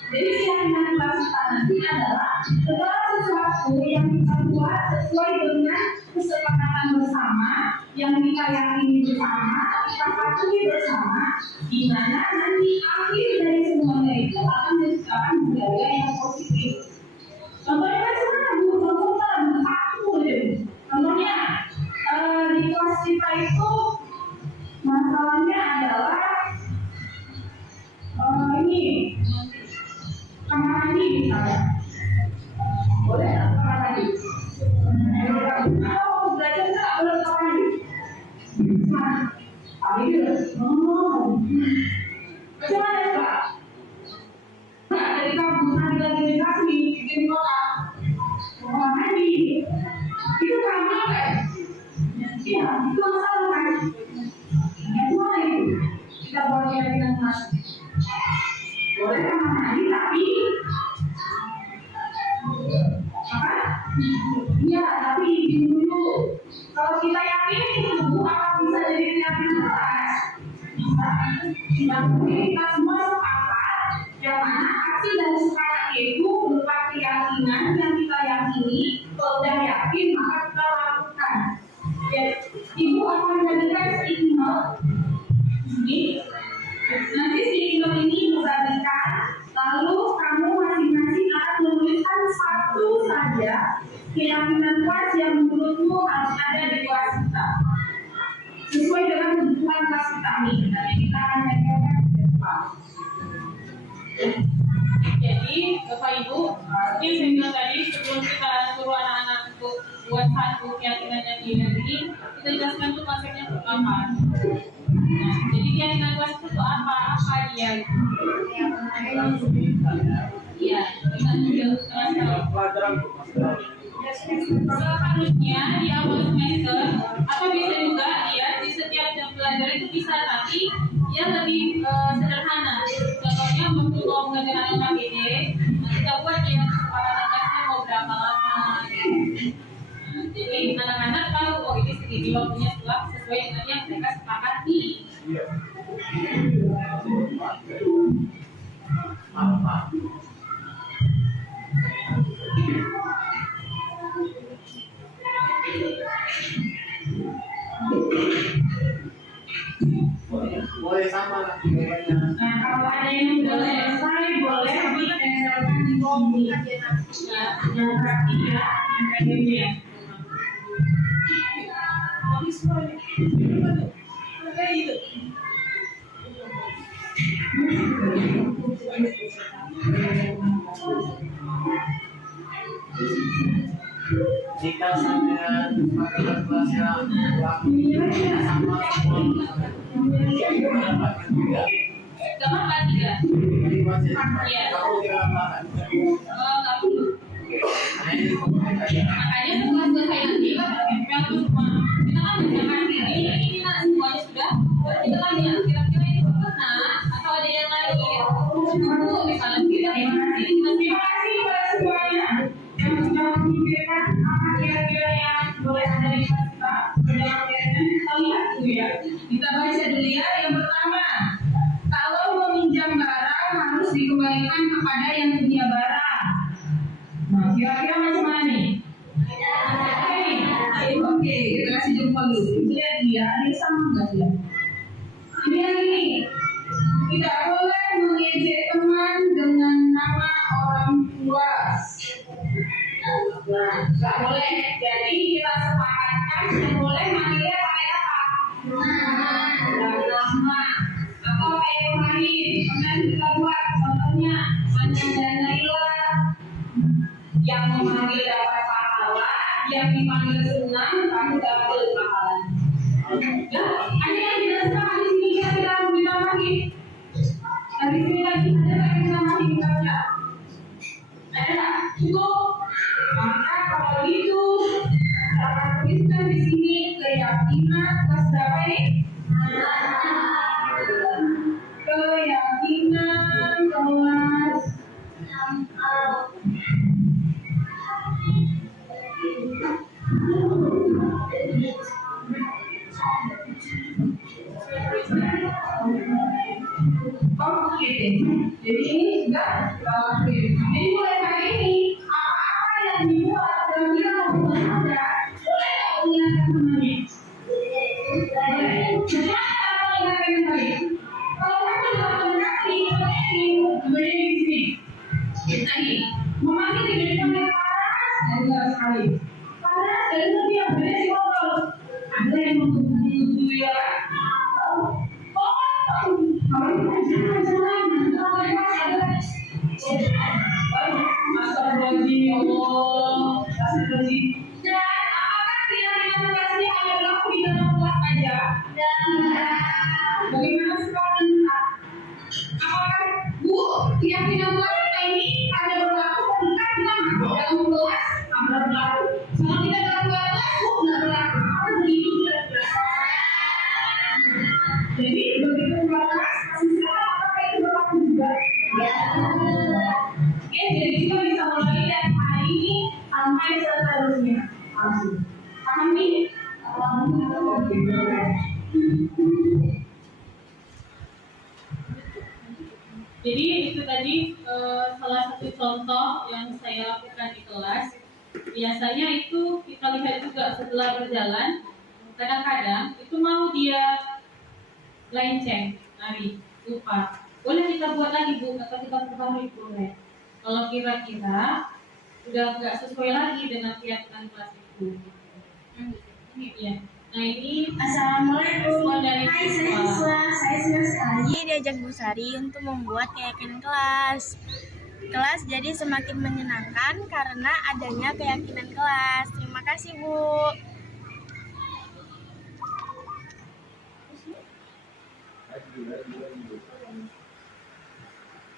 Jadi keyakinan kelas kita nanti adalah segala sesuatu yang kita buat sesuai dengan kesepakatan bersama yang kita yakini bersama, kita patuhi bersama, di mana nanti akhir dari semuanya itu akan menciptakan budaya yang positif. Contohnya kan sekarang contohnya satu deh. Contohnya di kelas kita itu masalahnya adalah ini kamar mandi misalnya. Boleh kamar mandi. Kalau belajar nggak boleh kamar mandi. Nah, akhirnya, bagaimana Pak? Nah, ketika lagi dikasih bikin kotak, kamar mandi, itu kamar kan? Iya, itu masalah kan? Gimana itu? Kita boleh keyakinan kelas. Boleh kamar mandi, tapi apa? Iya, tapi izin dulu. Kalau kita yakin itu akan bisa jadi keyakinan kelas. Bisa. Yang penting kita semua sepakat yang mana aksi dan sepakat itu berupa keyakinan yang kita yakini. Kalau sudah yakin maka kita lakukan. Ya, ibu akan menjadikan stiker ini. Nanti stiker ini ibu bagikan. Lalu kamu masing-masing akan menuliskan satu saja keyakinan kelas yang menurutmu harus ada di kelas kita sesuai dengan kebutuhan kelas kita ini. Nanti kita akan menyampaikan ke depan. Jadi Bapak Ibu, mungkin saya bilang tadi sebelum kita suruh anak-anak untuk buat satu keyakinan yang ini, kita jelaskan tuh konsepnya apa. Nah, jadi keyakinan kelas itu apa? Apa dia? Iya, kita juga Pelajaran harusnya di awal semester atau bisa juga ya di setiap jam pelajaran itu bisa, tapi ya lebih sederhana. Contohnya waktu mau mengajar anak KBD, kita buat ya kesepakatan mau berapa lama. Jadi anak-anak tahu oh ini segini waktunya setelah sesuai dengan yang mereka sepakati. Apa? Boleh sama jawabannya. Nah, kalau ada yang sudah selesai boleh ditempelkan di kompi. Yang rapi ya, yang kayak gini ya. Jika dengan pelajaran kelas yang sama semua dapat juga. Gambar apa tiga? Iya. Kamu tidak makan. Nggak perlu. Nah ini pokoknya aja. Makanya setelah selesai nanti kan tempel tuh semua. Kita kan menjaga ini nah semuanya sudah. Baru kita tanya kira-kira ini pernah atau ada yang lain? Misalnya kita terima kasih pada semua. kebaikan kepada yang dunia barat. Nah, kira-kira macam mana nih? Oke, kita kasih jempol dulu. Lihat dia, ada sama nggak dia? Ini yang ini. Tidak boleh mengejek teman dengan nama orang tua. Nah, nggak boleh. Jadi kita sepakatkan yang boleh manggilnya pakai apa? Nama. Atau kayak kemarin, kemudian kita buat contohnya Manjang dan Naila. Yang memanggil dapat pahala, yang dipanggil senang, kamu dapat pahala. Ya, ada yang tidak suka di sini kita ditambahin. Dari sini lagi ada yang ditambahin kita. Ada cukup. Maka kalau itu kita tuliskan di sini keyakinan kelas berapa ini? Keyakinan kelas 6. Oke, jadi ini sudah oke. Jadi mulai hari ini apa-apa yang dibuat dan kita mau ada, boleh nggak mengingatkan temannya? Boleh. Cuma kita mengingatkan yang baik. Kalau kamu tidak mengerti, boleh di sini. Tadi memanggil dengan panggil panas dan jelas sekali. Panas dan lebih yang boleh ngobrol. Ada yang menunggu ya. Astagfirullahaladzim, ya Allah. Astagfirullahaladzim. Dan apakah keyakinan kelas ini hanya berlaku di dalam kelas saja? Bagaimana sekarang? Apakah Bu, keyakinan kelas kita ini hanya berlaku ketika kita masuk dalam kelas? Tidak berlaku. Kalau kita dalam kelas, Bu, tidak berlaku. Karena begitu tidak berlaku. Jadi begitu kelas masih sekarang, apakah itu berlaku juga? Ya. Oke, jadi kita bisa mulai dari hari ini sampai seterusnya. Langsung. Paham nih? Jadi itu tadi salah satu contoh yang saya lakukan di kelas. Biasanya itu kita lihat juga setelah berjalan, kadang-kadang itu mau dia lenceng, lari, lupa. Boleh kita buat lagi Bu, atau kita perbarui boleh. Kalau kira-kira udah nggak sesuai lagi dengan keyakinan kelas itu. Ya. Nah ini Assalamualaikum. dari Hai siswa, saya senang sekali diajak Bu Sari untuk membuat keyakinan kelas. Kelas jadi semakin menyenangkan karena adanya keyakinan kelas. Terima kasih Bu.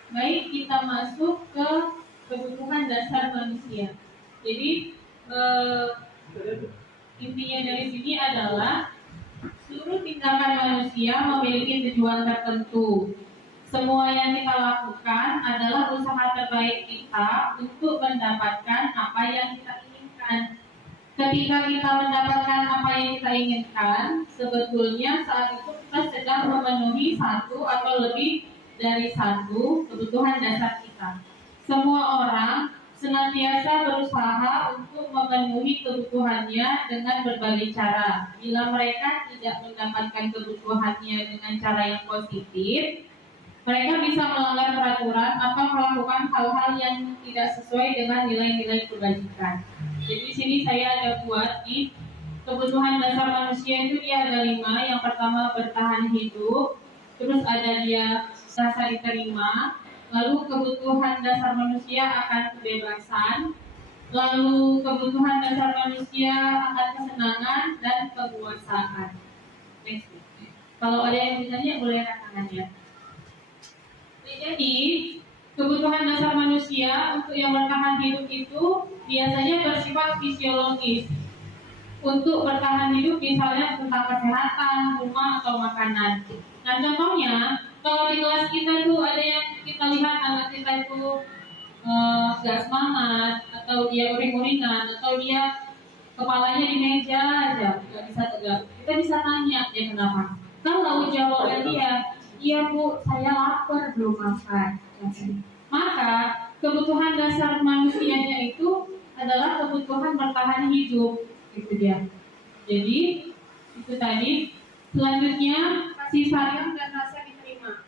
Baik, kita masuk ke kebutuhan dasar manusia. Jadi intinya dari sini adalah seluruh tindakan manusia memiliki tujuan tertentu. Semua yang kita lakukan adalah usaha terbaik kita untuk mendapatkan apa yang kita inginkan. Ketika kita mendapatkan apa yang kita inginkan, sebetulnya saat itu kita sedang memenuhi satu atau lebih dari satu kebutuhan dasar kita. Semua orang senantiasa berusaha untuk memenuhi kebutuhannya dengan berbagai cara. Bila mereka tidak mendapatkan kebutuhannya dengan cara yang positif, mereka bisa melanggar peraturan atau melakukan hal-hal yang tidak sesuai dengan nilai-nilai kebajikan. Jadi di sini saya ada buat di kebutuhan dasar manusia itu dia ada 5. Yang pertama bertahan hidup, terus ada dia rasa diterima, lalu kebutuhan dasar manusia akan kebebasan, lalu kebutuhan dasar manusia akan kesenangan dan kepuasaan. Next. Kalau ada yang ditanya boleh angkat tangannya. Jadi kebutuhan dasar manusia untuk yang bertahan hidup itu biasanya bersifat fisiologis. Untuk bertahan hidup misalnya tentang kesehatan, rumah atau makanan. Nah contohnya kalau di kelas kita tuh ada yang kita lihat anak kita itu gak semangat, atau dia uring-uringan, atau dia kepalanya di meja aja, gak bisa tegak. Kita bisa tanya dia kenapa. Kalau jawaban dia, iya Bu, saya lapar belum makan. Maka kebutuhan dasar manusianya itu adalah kebutuhan bertahan hidup, itu dia. Jadi itu tadi. Selanjutnya kasih sayang dan rasa diterima.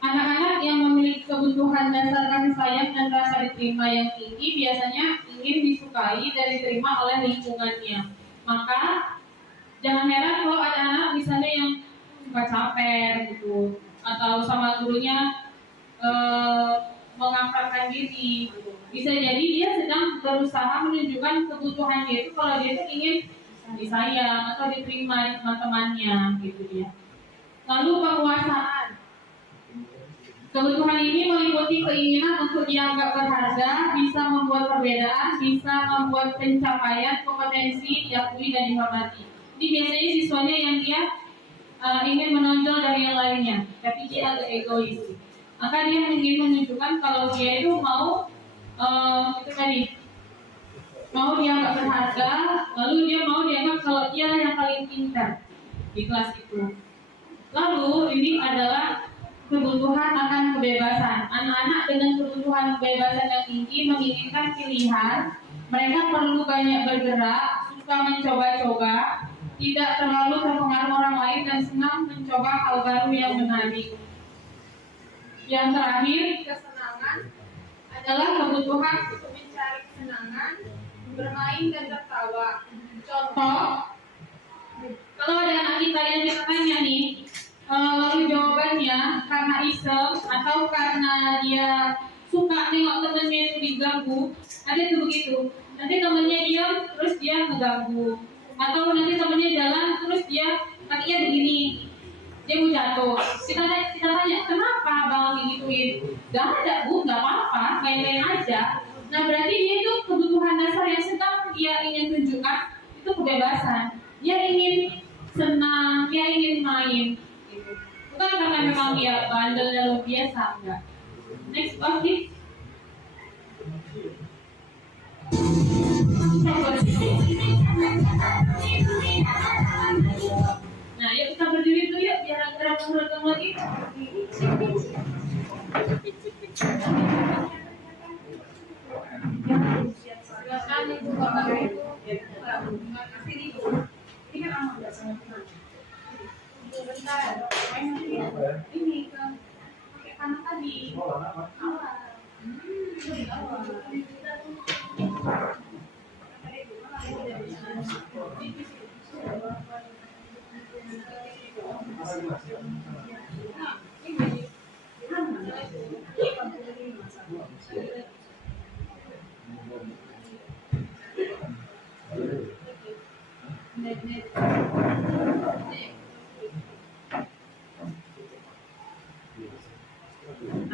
Anak-anak yang memiliki kebutuhan dasar kasih sayang dan rasa diterima yang tinggi biasanya ingin disukai dan diterima oleh lingkungannya. Maka jangan heran kalau ada anak misalnya yang suka caper gitu, atau sama gurunya mengakrabkan diri. Bisa jadi dia sedang berusaha menunjukkan kebutuhan dia itu kalau dia itu ingin disayang atau diterima di teman-temannya gitu dia. Lalu penguasaan. Kebutuhan ini meliputi keinginan untuk dianggap berharga, bisa membuat perbedaan, bisa membuat pencapaian kompetensi diakui dan dihormati. Ini biasanya siswanya yang dia ingin menonjol dari yang lainnya, tapi dia agak egois. Maka dia ingin menunjukkan kalau dia itu mau itu tadi, mau dianggap berharga, lalu dia mau dianggap kalau dia yang paling pintar di kelas itu. Lalu ini adalah kebutuhan akan kebebasan. Anak-anak dengan kebutuhan kebebasan yang tinggi menginginkan pilihan. Mereka perlu banyak bergerak, suka mencoba-coba, tidak terlalu terpengaruh orang lain dan senang mencoba hal baru yang menarik. Yang terakhir, kesenangan adalah kebutuhan untuk mencari kesenangan, bermain dan tertawa. Contoh, kalau ada anak kita yang kita tanya nih, lalu jawabannya karena iseng atau karena dia suka tengok temennya itu diganggu, ada tuh begitu. Nanti temennya diam, terus dia ngeganggu. Atau nanti temennya jalan, terus dia kakinya begini, dia mau jatuh. Kita tanya, kenapa bang digituin? Gak ada bu, gak apa-apa, main-main aja. Nah berarti dia itu kebutuhan dasar yang sedang dia ingin tunjukkan itu kebebasan. Dia ingin senang, dia ingin main. Bukan karena memang dia bandel dan luar biasa, enggak. Next, okay. Nah, yuk kita berdiri dulu yuk, biar gerak menurutkan lagi. Silakan ibu bapak ibu. Terima kasih ibu. Ini kan aman nggak sangat tenang. Bentar, ini ke pakai kanan tadi. Awal.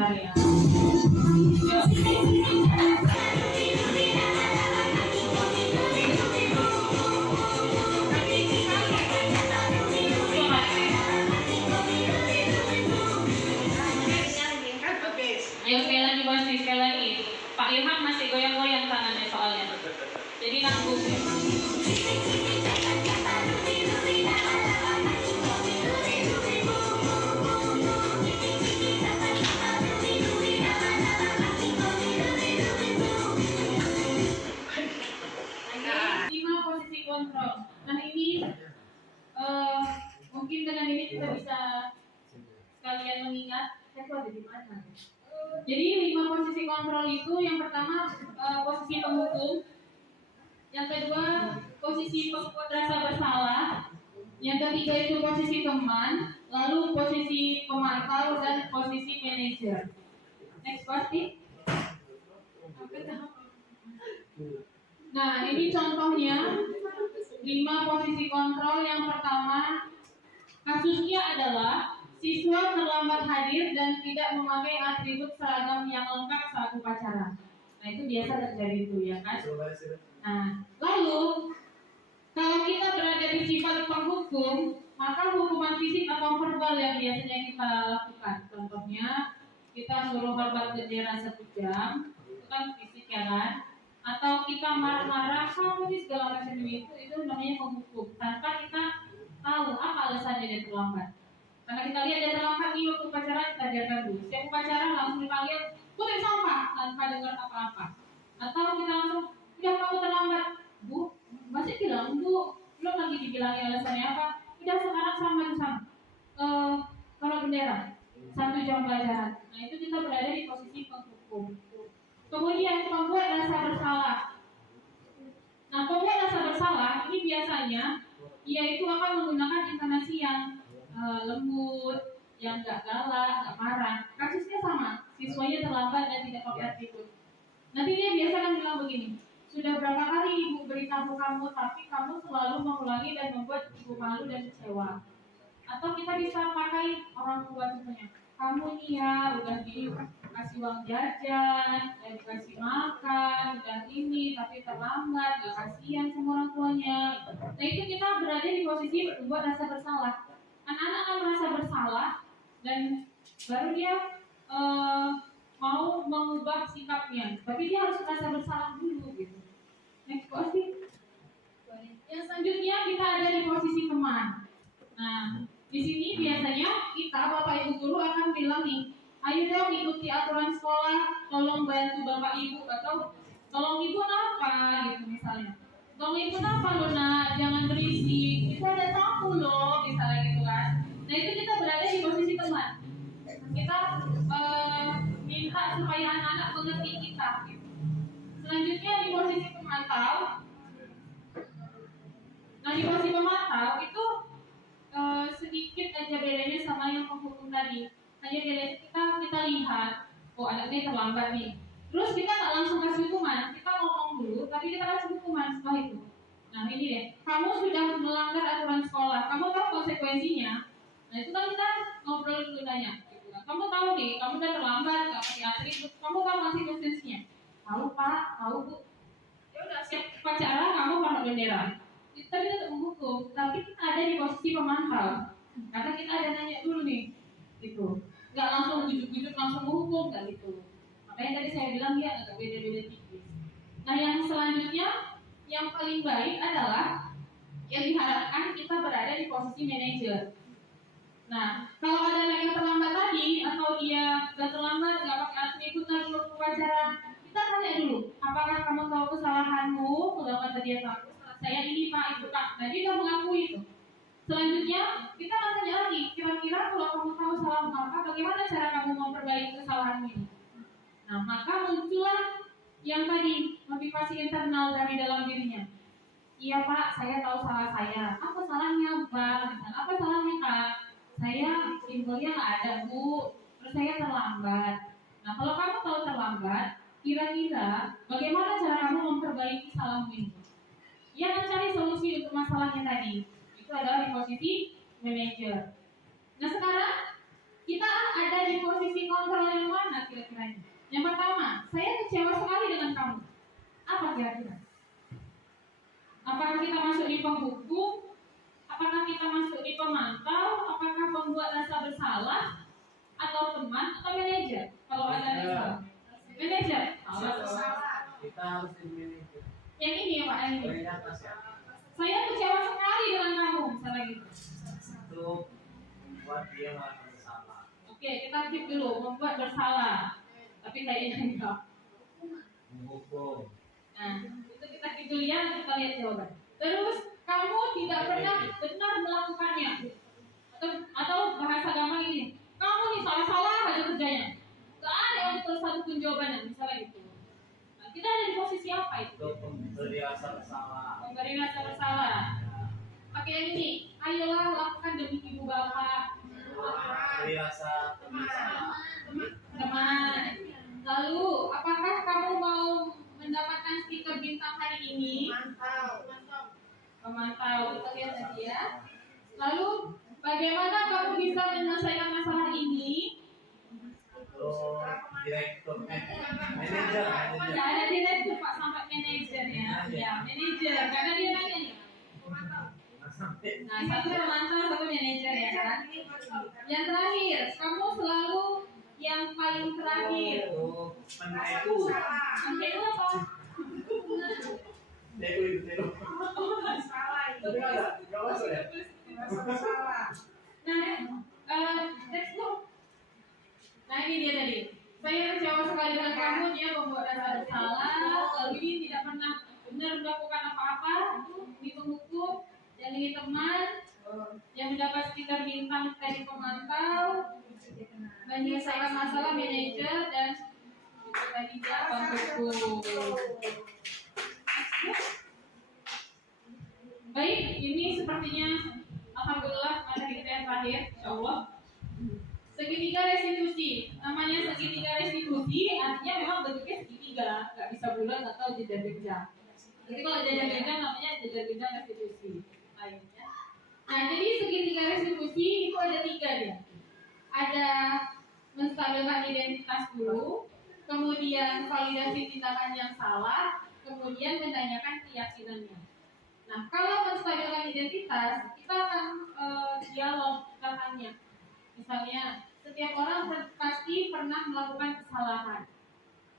Area. Ayo sekali lagi bos, sekali lagi. Pak Ilham masih goyang-goyang tangannya soalnya. Jadi nanggung ya. Kontrol. Nah ini mungkin dengan ini kita bisa sekalian mengingat saya tuh ada di mana. Jadi 5 posisi kontrol itu yang pertama posisi penghukum, yang kedua posisi pembuat rasa bersalah, yang ketiga itu posisi teman, lalu posisi pemantau dan posisi manajer. Next pasti. Nah ini contohnya 5 posisi kontrol. Yang pertama, kasusnya adalah siswa terlambat hadir dan tidak memakai atribut seragam yang lengkap saat upacara. Nah itu biasa terjadi itu ya kan. Nah lalu kalau kita berada di sifat penghukum, maka hukuman fisik atau verbal yang biasanya kita lakukan. Contohnya kita suruh hormat bendera 1 jam, itu kan fisik ya kan. Atau kita marah-marah, kamu ini segala macam itu namanya penghukum tanpa kita tahu apa alasannya dia terlambat. Karena kita lihat dia terlambat nih waktu upacara, kita biarkan dulu. Setiap upacara langsung dipanggil putih sampah tanpa dengar apa-apa. Atau kita langsung, udah kamu terlambat, Bu, masih bilang Bu, belum lagi dibilangin alasannya apa? Udah sekarang sama itu sama. Kalau bendera 1 jam pelajaran. Nah itu kita berada di posisi penghukum. Kemudian pembuat rasa bersalah. Nah pembuat rasa bersalah ini biasanya ia itu akan menggunakan intonasi yang lembut, yang gak galak, gak marah. Kasusnya sama, siswanya terlambat dan tidak pakai atribut. Nanti dia biasa kan bilang begini, sudah berapa kali ibu beritahu kamu, tapi kamu selalu mengulangi dan membuat ibu malu dan kecewa. Atau kita bisa pakai orang tua contohnya, kamu nih ya udah dikasih uang jajan, udah dikasih makan, udah ini tapi terlambat, gak kasihan sama orang tuanya. Nah itu kita berada di posisi membuat rasa bersalah. Anak-anak akan merasa bersalah dan baru dia mau mengubah sikapnya, tapi dia harus merasa bersalah dulu gitu. Next posisi. Yang selanjutnya kita ada di posisi teman. Nah di sini biasanya kita bapak ibu guru akan bilang nih, ayo dong ikuti aturan sekolah, tolong bantu bapak ibu atau tolong ibu napa gitu misalnya. Tolong ibu napa lo nak, jangan berisik, itu ada tamu loh misalnya gitu kan. Nah itu kita berada di posisi teman. Kita minta supaya anak-anak mengerti kita gitu. Selanjutnya di posisi pemantau. Nah di posisi pemantau itu sedikit aja bedanya sama yang penghukum tadi. Hanya bedanya kita lihat, oh anaknya terlambat nih. Terus kita nggak langsung kasih hukuman, kita ngomong dulu, tapi kita kasih hukuman setelah itu. Nah ini deh, kamu sudah melanggar aturan sekolah, kamu tahu konsekuensinya. Nah itu kan kita ngobrol dulu tanya. Gitu kan. Kamu tahu nih, kamu udah terlambat, nggak pakai atribut, kamu tahu konsekuensinya? Tahu Pak, tahu Bu. Ya udah siap upacara, kamu pakai bendera. Kita tidak menghukum, tapi kita ada di posisi pemantau. Karena kita ada nanya dulu nih, gitu. Nggak langsung gujuk-gujuk langsung menghukum, nggak gitu. Makanya tadi saya bilang dia agak beda-beda tipis. Nah yang selanjutnya, yang paling baik adalah yang diharapkan kita berada di posisi manajer. Nah kalau ada anak yang terlambat tadi atau dia udah terlambat nggak pakai atribut lagi waktu upacara, kita tanya dulu, apakah kamu tahu kesalahanmu? Kalau kata dia tahu, saya ini Pak, Ibu Kak. Nah dia udah mengakui itu. Selanjutnya kita akan tanya lagi, kira-kira kalau kamu tahu salah apa, bagaimana cara kamu memperbaiki kesalahanmu ini? Nah maka muncullah yang tadi motivasi internal dari dalam dirinya. Iya Pak, saya tahu salah saya. Apa salahnya Bang? Apa salahnya Kak? Saya simpelnya nggak ada Bu. Terus saya terlambat. Nah kalau kamu tahu terlambat, kira-kira bagaimana cara kamu memperbaiki salahmu ini? Yang mencari solusi untuk masalahnya tadi itu adalah di posisi manajer. Nah sekarang kita ada di posisi kontrol yang mana kira-kira? Yang pertama, saya kecewa sekali dengan kamu. Apa kira-kira? Apakah kita masuk di penghukum? Apakah kita masuk di pemantau? Apakah pembuat rasa bersalah? Atau teman? Atau manajer? Kalau ada masalah, manajer. Kita harus di manajer. Yang ini ya Pak, yang ini. Yang atas ya. Saya kecewa sekali dengan kamu, misalnya gitu. Itu membuat dia merasa bersalah. Oke, kita keep dulu, membuat bersalah. Tapi kayaknya enggak. Menghukum. Nah, itu kita keep dulu ya, kita lihat jawaban. Terus, kamu tidak pernah benar melakukannya. Atau bahasa gampang ini, kamu nih salah-salah aja kerjanya. Gak ada yang betul satu pun jawabannya, misalnya gitu. Nah, kita ada di posisi apa itu? Memberi rasa bersalah. Memberi rasa bersalah. Pakai yang ini, ayolah lakukan demi ibu bapak. Memberi rasa bersalah. Teman. Lalu, apakah kamu mau mendapatkan stiker bintang hari ini? Memantau. Kita lihat tadi ya. Lalu, bagaimana kamu bisa menyelesaikan masalah ini? Direktur, manajer. Ya, ada direktur Pak sampai manajer ya. Ya, manajer. Karena dia nanya nih. Nah, satu pemantau, satu manajer ya kan. Yang terakhir, kamu selalu yang paling terakhir. Meneku. Meneku apa? Meneku. Salah itu. Tapi nggak masuk ya? Salah. Nah, Next go. Nah ini dia tadi. Saya kecewa sekali dengan kamu, dia membuat rasa bersalah, lalu ini tidak pernah benar melakukan apa-apa, ini penghukum, dan ini teman yang mendapat stiker bintang dari pemantau, menyelesaikan masalah manajer, dan itu tadi dia penghukum. Baik, ini sepertinya alhamdulillah pada kita yang terakhir, insyaallah. Segitiga restitusi, namanya segitiga restitusi artinya memang bentuknya segitiga, nggak bisa bulat atau jenjang-jenjang. Jadi kalau jenjang-jenjang namanya jenjang-jenjang restitusi. Lainnya. Nah, jadi segitiga restitusi itu ada 3 dia. Ada menstabilkan identitas dulu, kemudian validasi tindakan yang salah, kemudian menanyakan keyakinannya. Nah, kalau menstabilkan identitas, kita akan dialog, kita tanya. Misalnya, setiap orang pasti pernah melakukan kesalahan.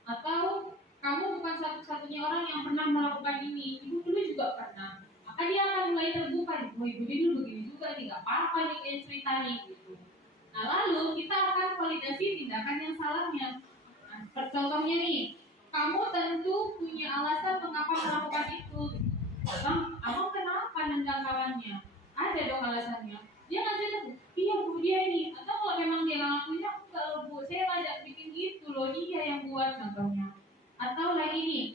Atau kamu bukan satu-satunya orang yang pernah melakukan ini. Ibu dulu juga pernah. Maka dia akan mulai terbuka. Oh, ibu dulu begini juga nih, gak apa-apa nih kayak cerita nih gitu. Nah, lalu kita akan validasi tindakan yang salahnya. Nah, contohnya nih, kamu tentu punya alasan mengapa melakukan itu. Abang kenapa nendang kawannya? Ada dong alasannya. Dia ngajak, iya bu dia ini. Atau kalau memang dia ngelakuinnya, kalau bu saya ngajak bikin gitu loh, dia yang buat contohnya. Atau lagi nih,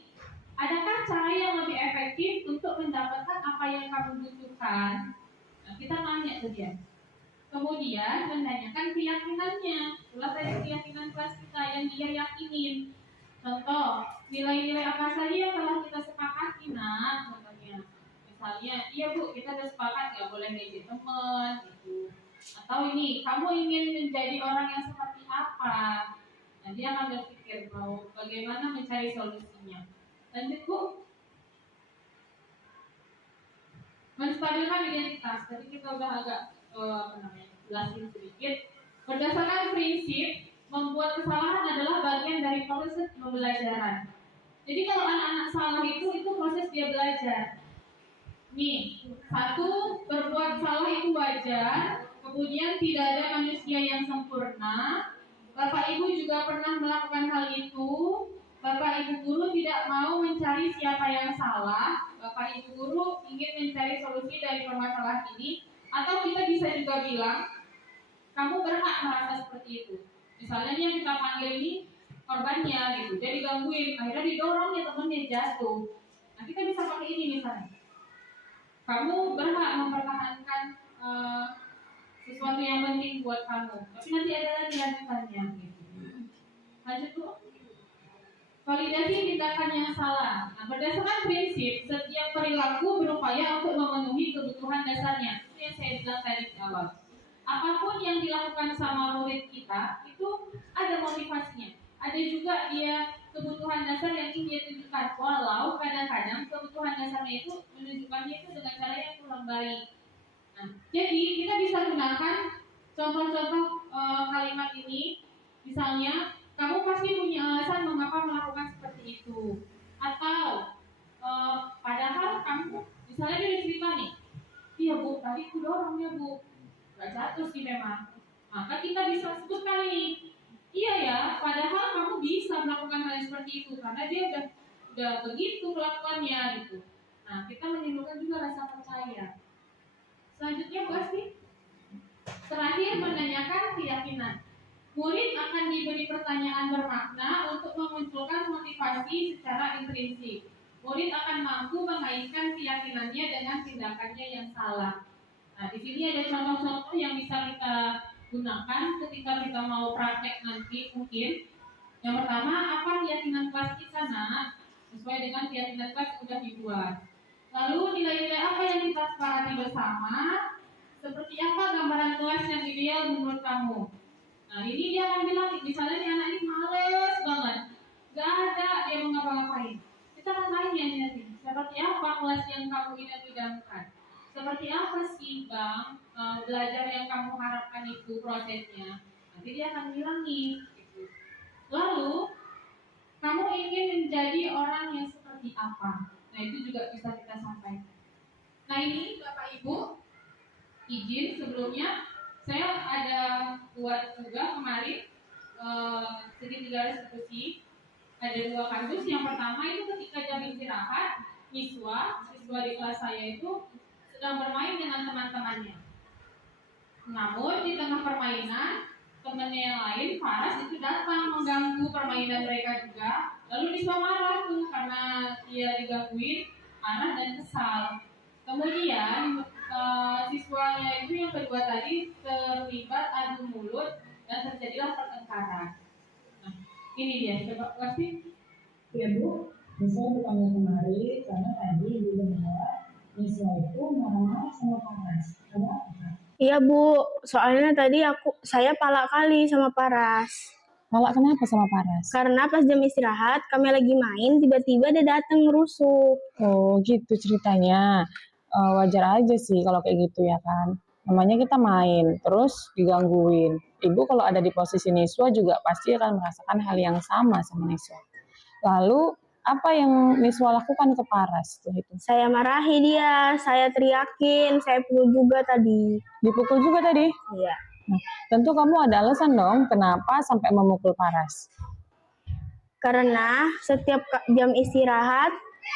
adakah cara yang lebih efektif untuk mendapatkan apa yang kamu butuhkan? Nah, kita nanya ke dia. Kemudian menanyakan keyakinannya. Itulah tadi keyakinan kelas kita yang dia yakinin. Contoh, nilai-nilai apa saja yang telah kita sepakati, nak? Contohnya. Misalnya, iya bu, kita udah sepakat nggak boleh ngejek teman, gitu. Atau ini, kamu ingin menjadi orang yang seperti apa? Nah, dia akan berpikir mau bagaimana mencari solusinya. Lanjut bu. Menstabilkan identitas. Tadi kita udah agak jelasin sedikit. Berdasarkan prinsip, membuat kesalahan adalah bagian dari proses pembelajaran. Jadi kalau anak-anak salah itu proses dia belajar. Nih, satu, berbuat salah itu wajar, kemudian tidak ada manusia yang sempurna. Bapak Ibu juga pernah melakukan hal itu. Bapak Ibu guru tidak mau mencari siapa yang salah. Bapak Ibu guru ingin mencari solusi dari permasalahan ini. Atau kita bisa juga bilang, kamu berhak merasa seperti itu. Misalnya yang kita panggil ini korbannya gitu, dia digangguin, akhirnya didorong ya temennya jatuh. Nah kita bisa pakai ini misalnya. Kamu berhak mempertahankan sesuatu yang penting buat kamu. Tapi nanti ada lagi lanjutannya gitu. Lanjut tuh. Validasi tindakan yang salah. Nah, berdasarkan prinsip, setiap perilaku berupaya untuk memenuhi kebutuhan dasarnya. Itu yang saya bilang tadi di awal. Apapun yang dilakukan sama murid kita, itu ada motivasinya. Ada juga dia kebutuhan dasar yang ingin dia tunjukkan. Walau kadang-kadang kebutuhan dasarnya itu menunjukkannya itu dengan cara yang kurang baik. Nah, jadi kita bisa gunakan contoh-contoh kalimat ini. Misalnya, kamu pasti punya alasan mengapa melakukan seperti itu. Atau padahal kamu, misalnya dia cerita nih, iya bu, tadi aku dorong ya bu, gak jatuh sih memang. Maka kita bisa sebutkan ini, iya ya, padahal kamu bisa melakukan hal yang seperti itu karena dia udah begitu melakukannya gitu. Nah, kita menimbulkan juga rasa percaya. Selanjutnya Bu Asti, terakhir menanyakan keyakinan. Murid akan diberi pertanyaan bermakna untuk memunculkan motivasi secara intrinsik. Murid akan mampu mengaitkan keyakinannya dengan tindakannya yang salah. Nah, di sini ada contoh-contoh yang bisa kita gunakan ketika kita mau praktek nanti mungkin. Yang pertama, apa keyakinan kelas kita nak? Sesuai dengan keyakinan kelas yang sudah dibuat. Lalu nilai-nilai apa yang kita sepakati bersama? Seperti apa gambaran kelas yang ideal menurut kamu? Nah, ini dia akan bilang, misalnya nih anak ini males banget, gak ada dia mau ngapa-ngapain. Kita akan tanya nanti, seperti apa kelas yang kamu idam-idamkan? Seperti apa sih bang belajar yang kamu harapkan itu prosesnya? Nanti dia akan bilang nih. Gitu. Lalu, kamu ingin menjadi orang yang seperti apa? Nah, itu juga bisa kita sampaikan. Nah, ini Bapak Ibu, izin sebelumnya saya ada buat juga kemarin segitiga restitusi. Ada 2 kasus. Yang pertama itu ketika jam istirahat, siswa di kelas saya itu sedang bermain dengan teman-temannya. Namun di tengah permainan, temannya yang lain, Faras, itu datang mengganggu permainan mereka juga. Lalu siswa marah tuh karena dia digangguin, marah dan kesal. Kemudian siswanya itu yang kedua tadi terlibat adu mulut dan terjadilah pertengkaran. Nah, ini dia, coba kasih. Ya Bu, saya bertanya kemari karena tadi Ibu menjawab siswa itu marah-marah sama Paras. Kenapa? Iya Bu, soalnya tadi saya palak kali sama Paras. Palak kenapa sama Paras? Karena pas jam istirahat kami lagi main, tiba-tiba dia datang ngerusuh. Oh gitu ceritanya. Wajar aja sih kalau kayak gitu ya kan. Namanya kita main, terus digangguin. Ibu kalau ada di posisi Niswa juga pasti akan merasakan hal yang sama Niswa. Lalu apa yang Niswa lakukan ke Paras setelah itu? Saya marahi dia, saya teriakin, saya pukul juga tadi. Dipukul juga tadi? Iya. Nah, tentu kamu ada alasan dong kenapa sampai memukul Paras. Karena setiap jam istirahat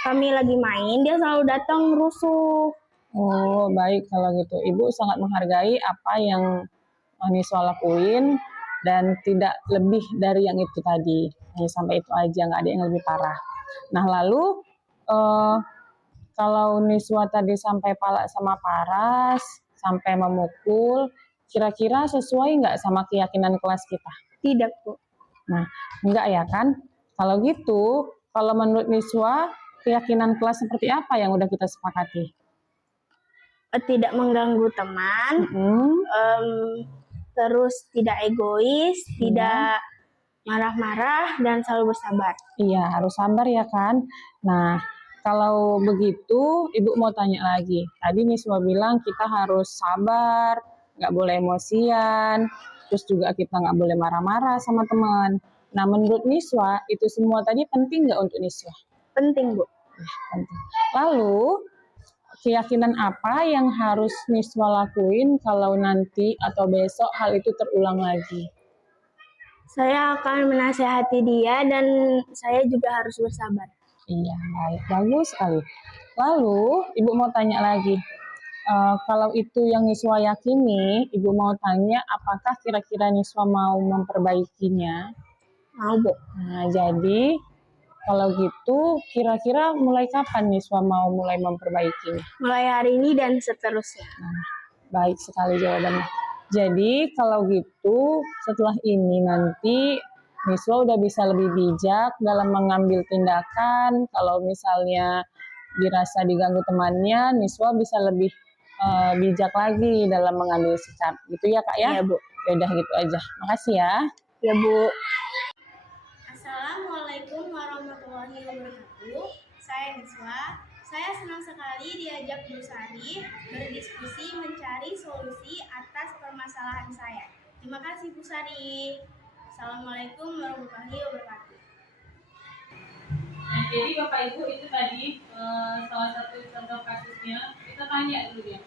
kami lagi main, dia selalu datang rusuh. Oh, baik kalau gitu. Ibu sangat menghargai apa yang Niswa lakuin dan tidak lebih dari yang itu tadi. Hanya sampai itu aja, nggak ada yang lebih parah. Nah, lalu kalau Niswa tadi sampai palak sama Paras, sampai memukul, kira-kira sesuai nggak sama keyakinan kelas kita? Tidak, Bu. Nah, enggak ya kan? Kalau gitu, kalau menurut Niswa, keyakinan kelas seperti apa yang udah kita sepakati? Tidak mengganggu teman, terus tidak egois, tidak marah-marah, dan selalu bersabar. Iya, harus sabar ya kan? Nah, kalau begitu, Ibu mau tanya lagi. Tadi Niswa bilang kita harus sabar, nggak boleh emosian, terus juga kita nggak boleh marah-marah sama teman. Nah, menurut Niswa, itu semua tadi penting nggak untuk Niswa? Penting, Bu. Penting. Lalu, keyakinan apa yang harus Niswa lakuin kalau nanti atau besok hal itu terulang lagi? Saya akan menasehati dia dan saya juga harus bersabar. Iya, baik. Bagus sekali. Lalu, Ibu mau tanya lagi. Kalau itu yang Niswa yakini, Ibu mau tanya apakah kira-kira Niswa mau memperbaikinya? Mau, Bu. Nah, jadi kalau gitu kira-kira mulai kapan Niswa mau mulai memperbaikinya? Mulai hari ini dan seterusnya. Nah, baik sekali jawabannya. Jadi kalau gitu setelah ini nanti Niswa udah bisa lebih bijak dalam mengambil tindakan. Kalau misalnya dirasa diganggu temannya, Niswa bisa lebih bijak lagi dalam mengambil sikap. Gitu ya Kak ya? Iya, Bu. Yaudah gitu aja. Makasih ya. Ya, Bu. Assalamualaikum warahmatullahi wabarakatuh. Saya Niswa. Saya senang sekali diajak Bu Sari berdiskusi mencari solusi atas permasalahan saya. Terima kasih Bu Sari. Assalamualaikum warahmatullahi wabarakatuh. Nah, jadi Bapak Ibu itu tadi salah satu contoh kasusnya. Kita tanya dulu ya.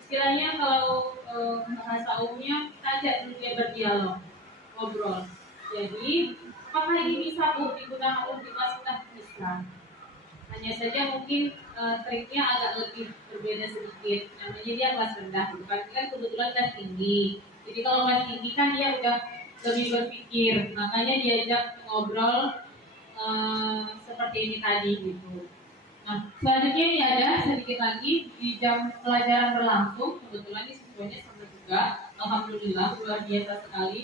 Istilahnya kalau bahasa umumnya kita ajak dulu dia berdialog, ngobrol. Jadi apakah ini bisa Bu digunakan untuk kelas kita? Bisa. Hanya saja mungkin triknya agak lebih berbeda sedikit. Namanya dia kelas rendah, bukan kan kebetulan kelas tinggi. Jadi kalau kelas tinggi kan dia udah lebih berpikir, makanya diajak ngobrol seperti ini tadi gitu. Nah, selanjutnya ini ada sedikit lagi di jam pelajaran berlangsung. Kebetulan ini siswanya sama juga, alhamdulillah luar biasa sekali.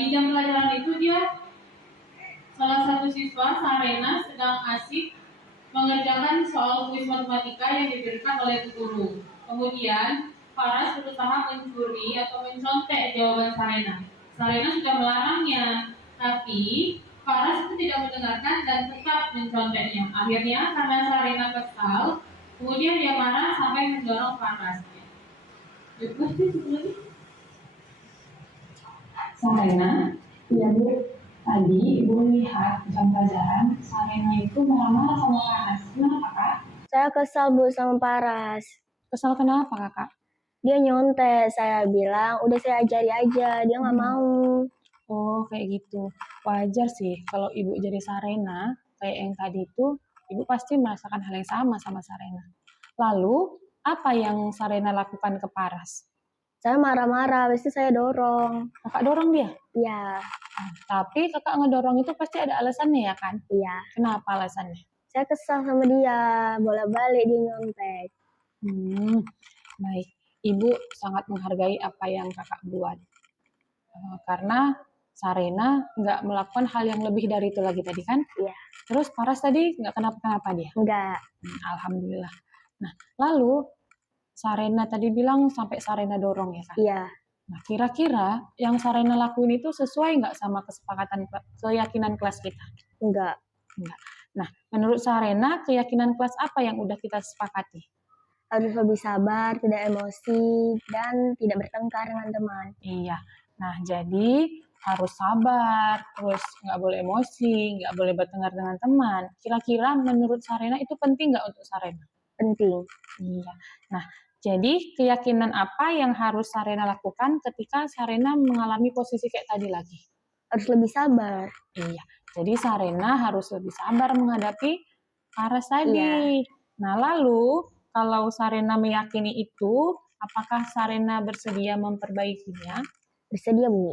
Di jam pelajaran itu dia salah satu siswa Sarena sedang asik mengerjakan soal kuis matematika yang diberikan oleh guru. Kemudian Faras berusaha mencuri atau mencontek jawaban Sarena. Sarena sudah melarangnya, tapi Faras itu tidak mendengarkan dan tetap menconteknya. Akhirnya karena Sarena kesal, kemudian dia marah sampai mendorong Faras. Sarena, iya Bu. Tadi Ibu lihat di jam pelajaran Sarena itu marah-marah sama Paras. Kenapa Kak? Saya kesal, Bu, sama Paras. Kesal kenapa Kakak? Dia nyontek, saya bilang udah saya ajari aja, dia nggak mau. Oh, kayak gitu. Wajar sih kalau ibu jadi Sarena, kayak yang tadi itu, ibu pasti merasakan hal yang sama Sarena. Lalu, apa yang Sarena lakukan ke Paras? Saya marah-marah, habis itu saya dorong. Kakak dorong dia? Iya. Tapi kakak ngedorong itu pasti ada alasannya ya kan? Iya. Kenapa alasannya? Saya kesal sama dia, bolak-balik dia nyontek. Baik. Ibu sangat menghargai apa yang kakak buat. Karena Sarena nggak melakukan hal yang lebih dari itu lagi tadi kan? Iya. Terus Paras tadi nggak kenapa-kenapa dia? Enggak. Alhamdulillah. Nah, lalu Sarena tadi bilang sampai Sarena dorong ya kan? Iya. Nah, kira-kira yang Sarena lakuin itu sesuai nggak sama kesepakatan keyakinan kelas kita? Enggak. Nah, menurut Sarena, keyakinan kelas apa yang udah kita sepakati? Harus lebih sabar, tidak emosi, dan tidak bertengkar dengan teman. Iya. Nah, jadi harus sabar, terus nggak boleh emosi, nggak boleh bertengkar dengan teman. Kira-kira menurut Sarena itu penting nggak untuk Sarena? Penting. Iya. Nah, jadi keyakinan apa yang harus Sarena lakukan ketika Sarena mengalami posisi kayak tadi lagi? Harus lebih sabar. Iya. Jadi Sarena harus lebih sabar menghadapi Paras tadi. Iya. Nah, lalu kalau Sarena meyakini itu, apakah Sarena bersedia memperbaikinya? Bersedia, Bu.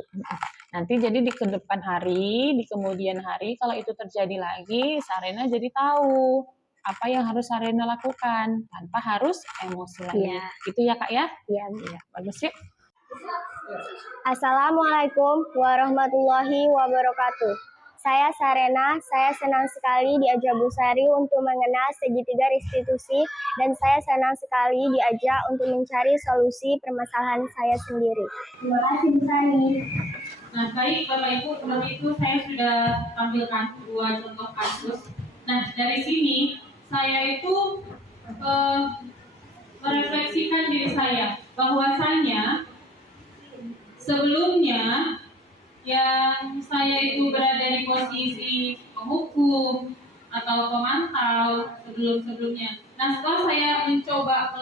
Nanti jadi di kedepan hari, di kemudian hari, kalau itu terjadi lagi, Sarena jadi tahu apa yang harus Sarena lakukan tanpa harus emosi lagi. Iya. Gitu ya Kak ya? Iya. Bagus ya. Assalamualaikum warahmatullahi wabarakatuh. Saya Sarena, saya senang sekali diajak Bu Sari untuk mengenal segitiga restitusi dan saya senang sekali diajak untuk mencari solusi permasalahan saya sendiri. Terima kasih Bu Sari. Nah, baik Bapak Ibu, sebelum itu saya sudah tampilkan 2 contoh kasus. Nah, dari sini saya itu merefleksikan diri saya bahwasanya sebelumnya yang saya itu berada di posisi penghukum atau pemantau sebelumnya. Nah, setelah saya mencoba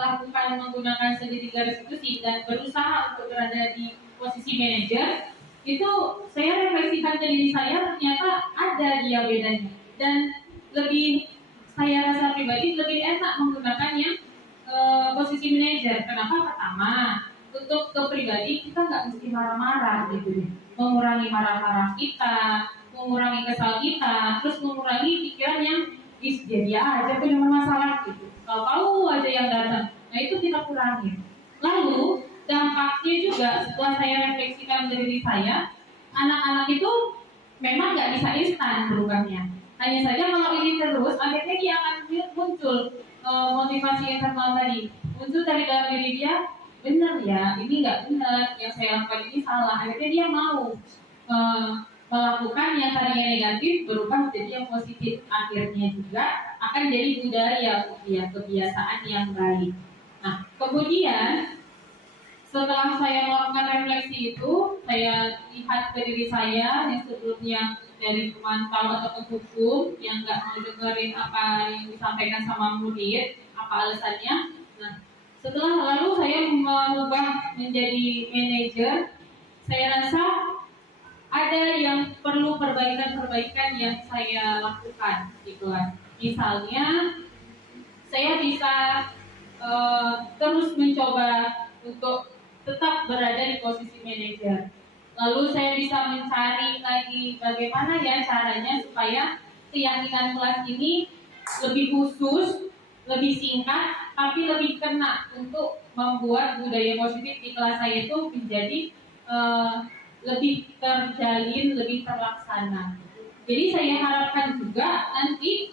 menggunakan segitiga restitusi dan berusaha untuk berada di posisi manajer, itu saya refleksikan ke diri saya, ternyata ada dia bedanya. Dan lebih, saya rasa pribadi lebih enak menggunakan yang posisi manajer. Kenapa? Pertama, untuk ke pribadi kita nggak mesti marah-marah gitu, mengurangi marah-marah kita, mengurangi kesal kita, terus mengurangi pikiran yang jadi aja punya masalah gitu. Kalau tahu aja yang datang, nah itu kita kurangi. Lalu dampaknya juga setelah saya refleksikan dari diri saya, anak-anak itu memang nggak bisa instan berubahnya. Hanya saja kalau ini terus, akhirnya dia akan muncul motivasi internal tadi, muncul dari dalam diri dia. Benar ya, ini nggak benar, yang saya lakukan ini salah. Akhirnya dia mau melakukan yang tadinya negatif berubah menjadi yang positif. Akhirnya juga akan jadi budaya, kebiasaan yang baik. Nah, kemudian setelah saya melakukan refleksi itu, saya lihat ke diri saya yang sebelumnya dari pemantau atau penghukum yang nggak mau dengerin apa yang disampaikan sama murid, apa alasannya. Nah, setelah lalu saya merubah menjadi manajer, saya rasa ada yang perlu perbaikan-perbaikan yang saya lakukan di kelas. Misalnya, saya bisa terus mencoba untuk tetap berada di posisi manajer. Lalu saya bisa mencari lagi bagaimana ya caranya supaya keyakinan kelas ini lebih khusus, lebih singkat, tapi lebih kena untuk membuat budaya positif di kelas saya itu menjadi lebih terjalin, lebih terlaksana. Jadi saya harapkan juga nanti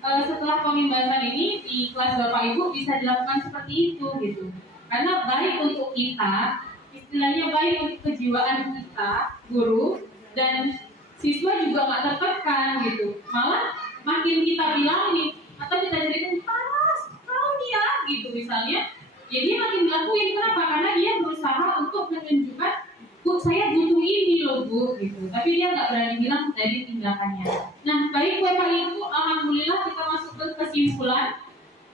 setelah pembebasan ini di kelas Bapak Ibu bisa dilakukan seperti itu gitu. Karena baik untuk kita, istilahnya baik untuk kejiwaan kita, guru dan siswa juga nggak tertekan gitu. Malah makin kita bilang nih atau kita jadikan kau dia gitu misalnya, ya dia makin ngelakuin. Kenapa? Karena dia berusaha untuk menunjukkan, Bu, saya butuh ini loh Bu gitu. Tapi dia nggak berani bilang dari tindakannya. Nah, baik Bapak Ibu, alhamdulillah kita masuk ke kesimpulan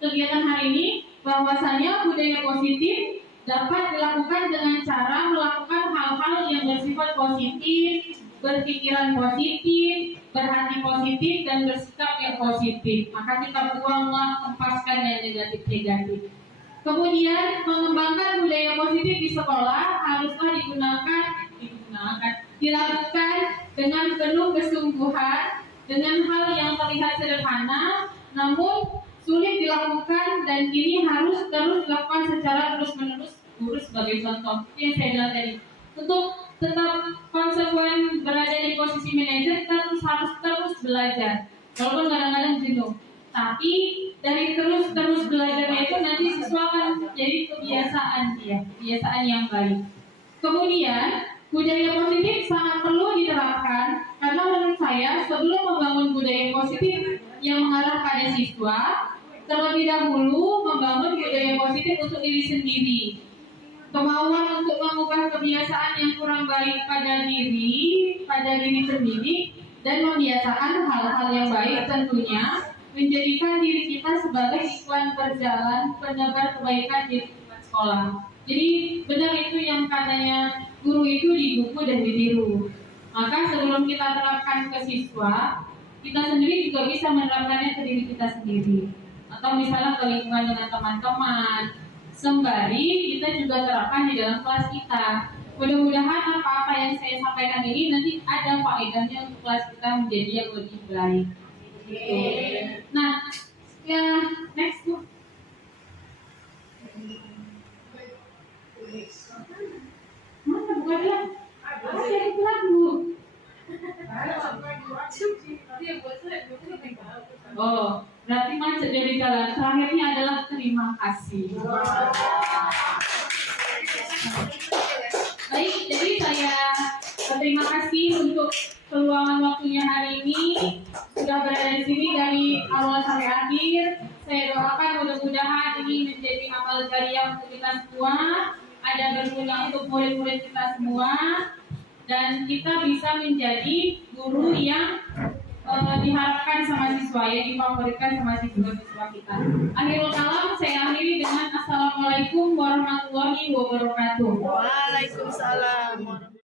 kegiatan hari ini bahwasanya budaya positif dapat dilakukan dengan cara melakukan hal-hal yang bersifat positif, berpikiran positif, berhati positif, dan bersikap yang positif. Maka kita buanglah, lepaskan yang negatif-negatif. Kemudian mengembangkan budaya positif di sekolah haruslah dilakukan dengan penuh kesungguhan, dengan hal yang terlihat sederhana, namun sulit dilakukan, dan ini harus terus dilakukan secara terus-menerus. Guru sebagai contoh, yang saya bilang tadi, untuk tetap konsekuen berada di posisi manajer, kita harus terus belajar, walaupun kadang-kadang jenuh. Tapi dari terus belajarnya itu nanti siswa akan jadi kebiasaan yang baik. Kemudian budaya positif sangat perlu diterapkan, karena menurut saya sebelum membangun budaya positif yang mengarah pada siswa, terlebih dahulu membangun budaya positif untuk diri sendiri. Kemauan untuk mengubah kebiasaan yang kurang baik pada diri sendiri, dan membiasakan hal-hal yang baik tentunya menjadikan diri kita sebagai iklan berjalan penebar kebaikan di lingkungan sekolah. Jadi benar itu yang katanya guru itu digugu dan ditiru. Maka sebelum kita terapkan ke siswa, kita sendiri juga bisa menerapkannya ke diri kita sendiri. Atau misalnya ke lingkungan dengan teman-teman, sembari kita juga terapkan di dalam kelas kita. Mudah-mudahan apa-apa yang saya sampaikan ini nanti ada faedahnya untuk kelas kita menjadi yang lebih baik. Nah, ya next Bu. Mana bukan dia? Ada itu lagu. Oh, berarti macet dari jalan. Terakhirnya adalah terima kasih. Baik, jadi saya berterima kasih untuk peluangan waktunya hari ini, sudah berada di sini dari awal sampai akhir. Saya doakan mudah-mudahan ini menjadi amal jariah untuk kita semua, ada berguna untuk murid-murid kita semua, dan kita bisa menjadi guru yang diharapkan sama siswa, yang difavoritkan sama siswa-siswa kita. Akhirul kalam saya akhiri dengan Assalamualaikum warahmatullahi wabarakatuh. Waalaikumsalam warahmatullahi wabarakatuh.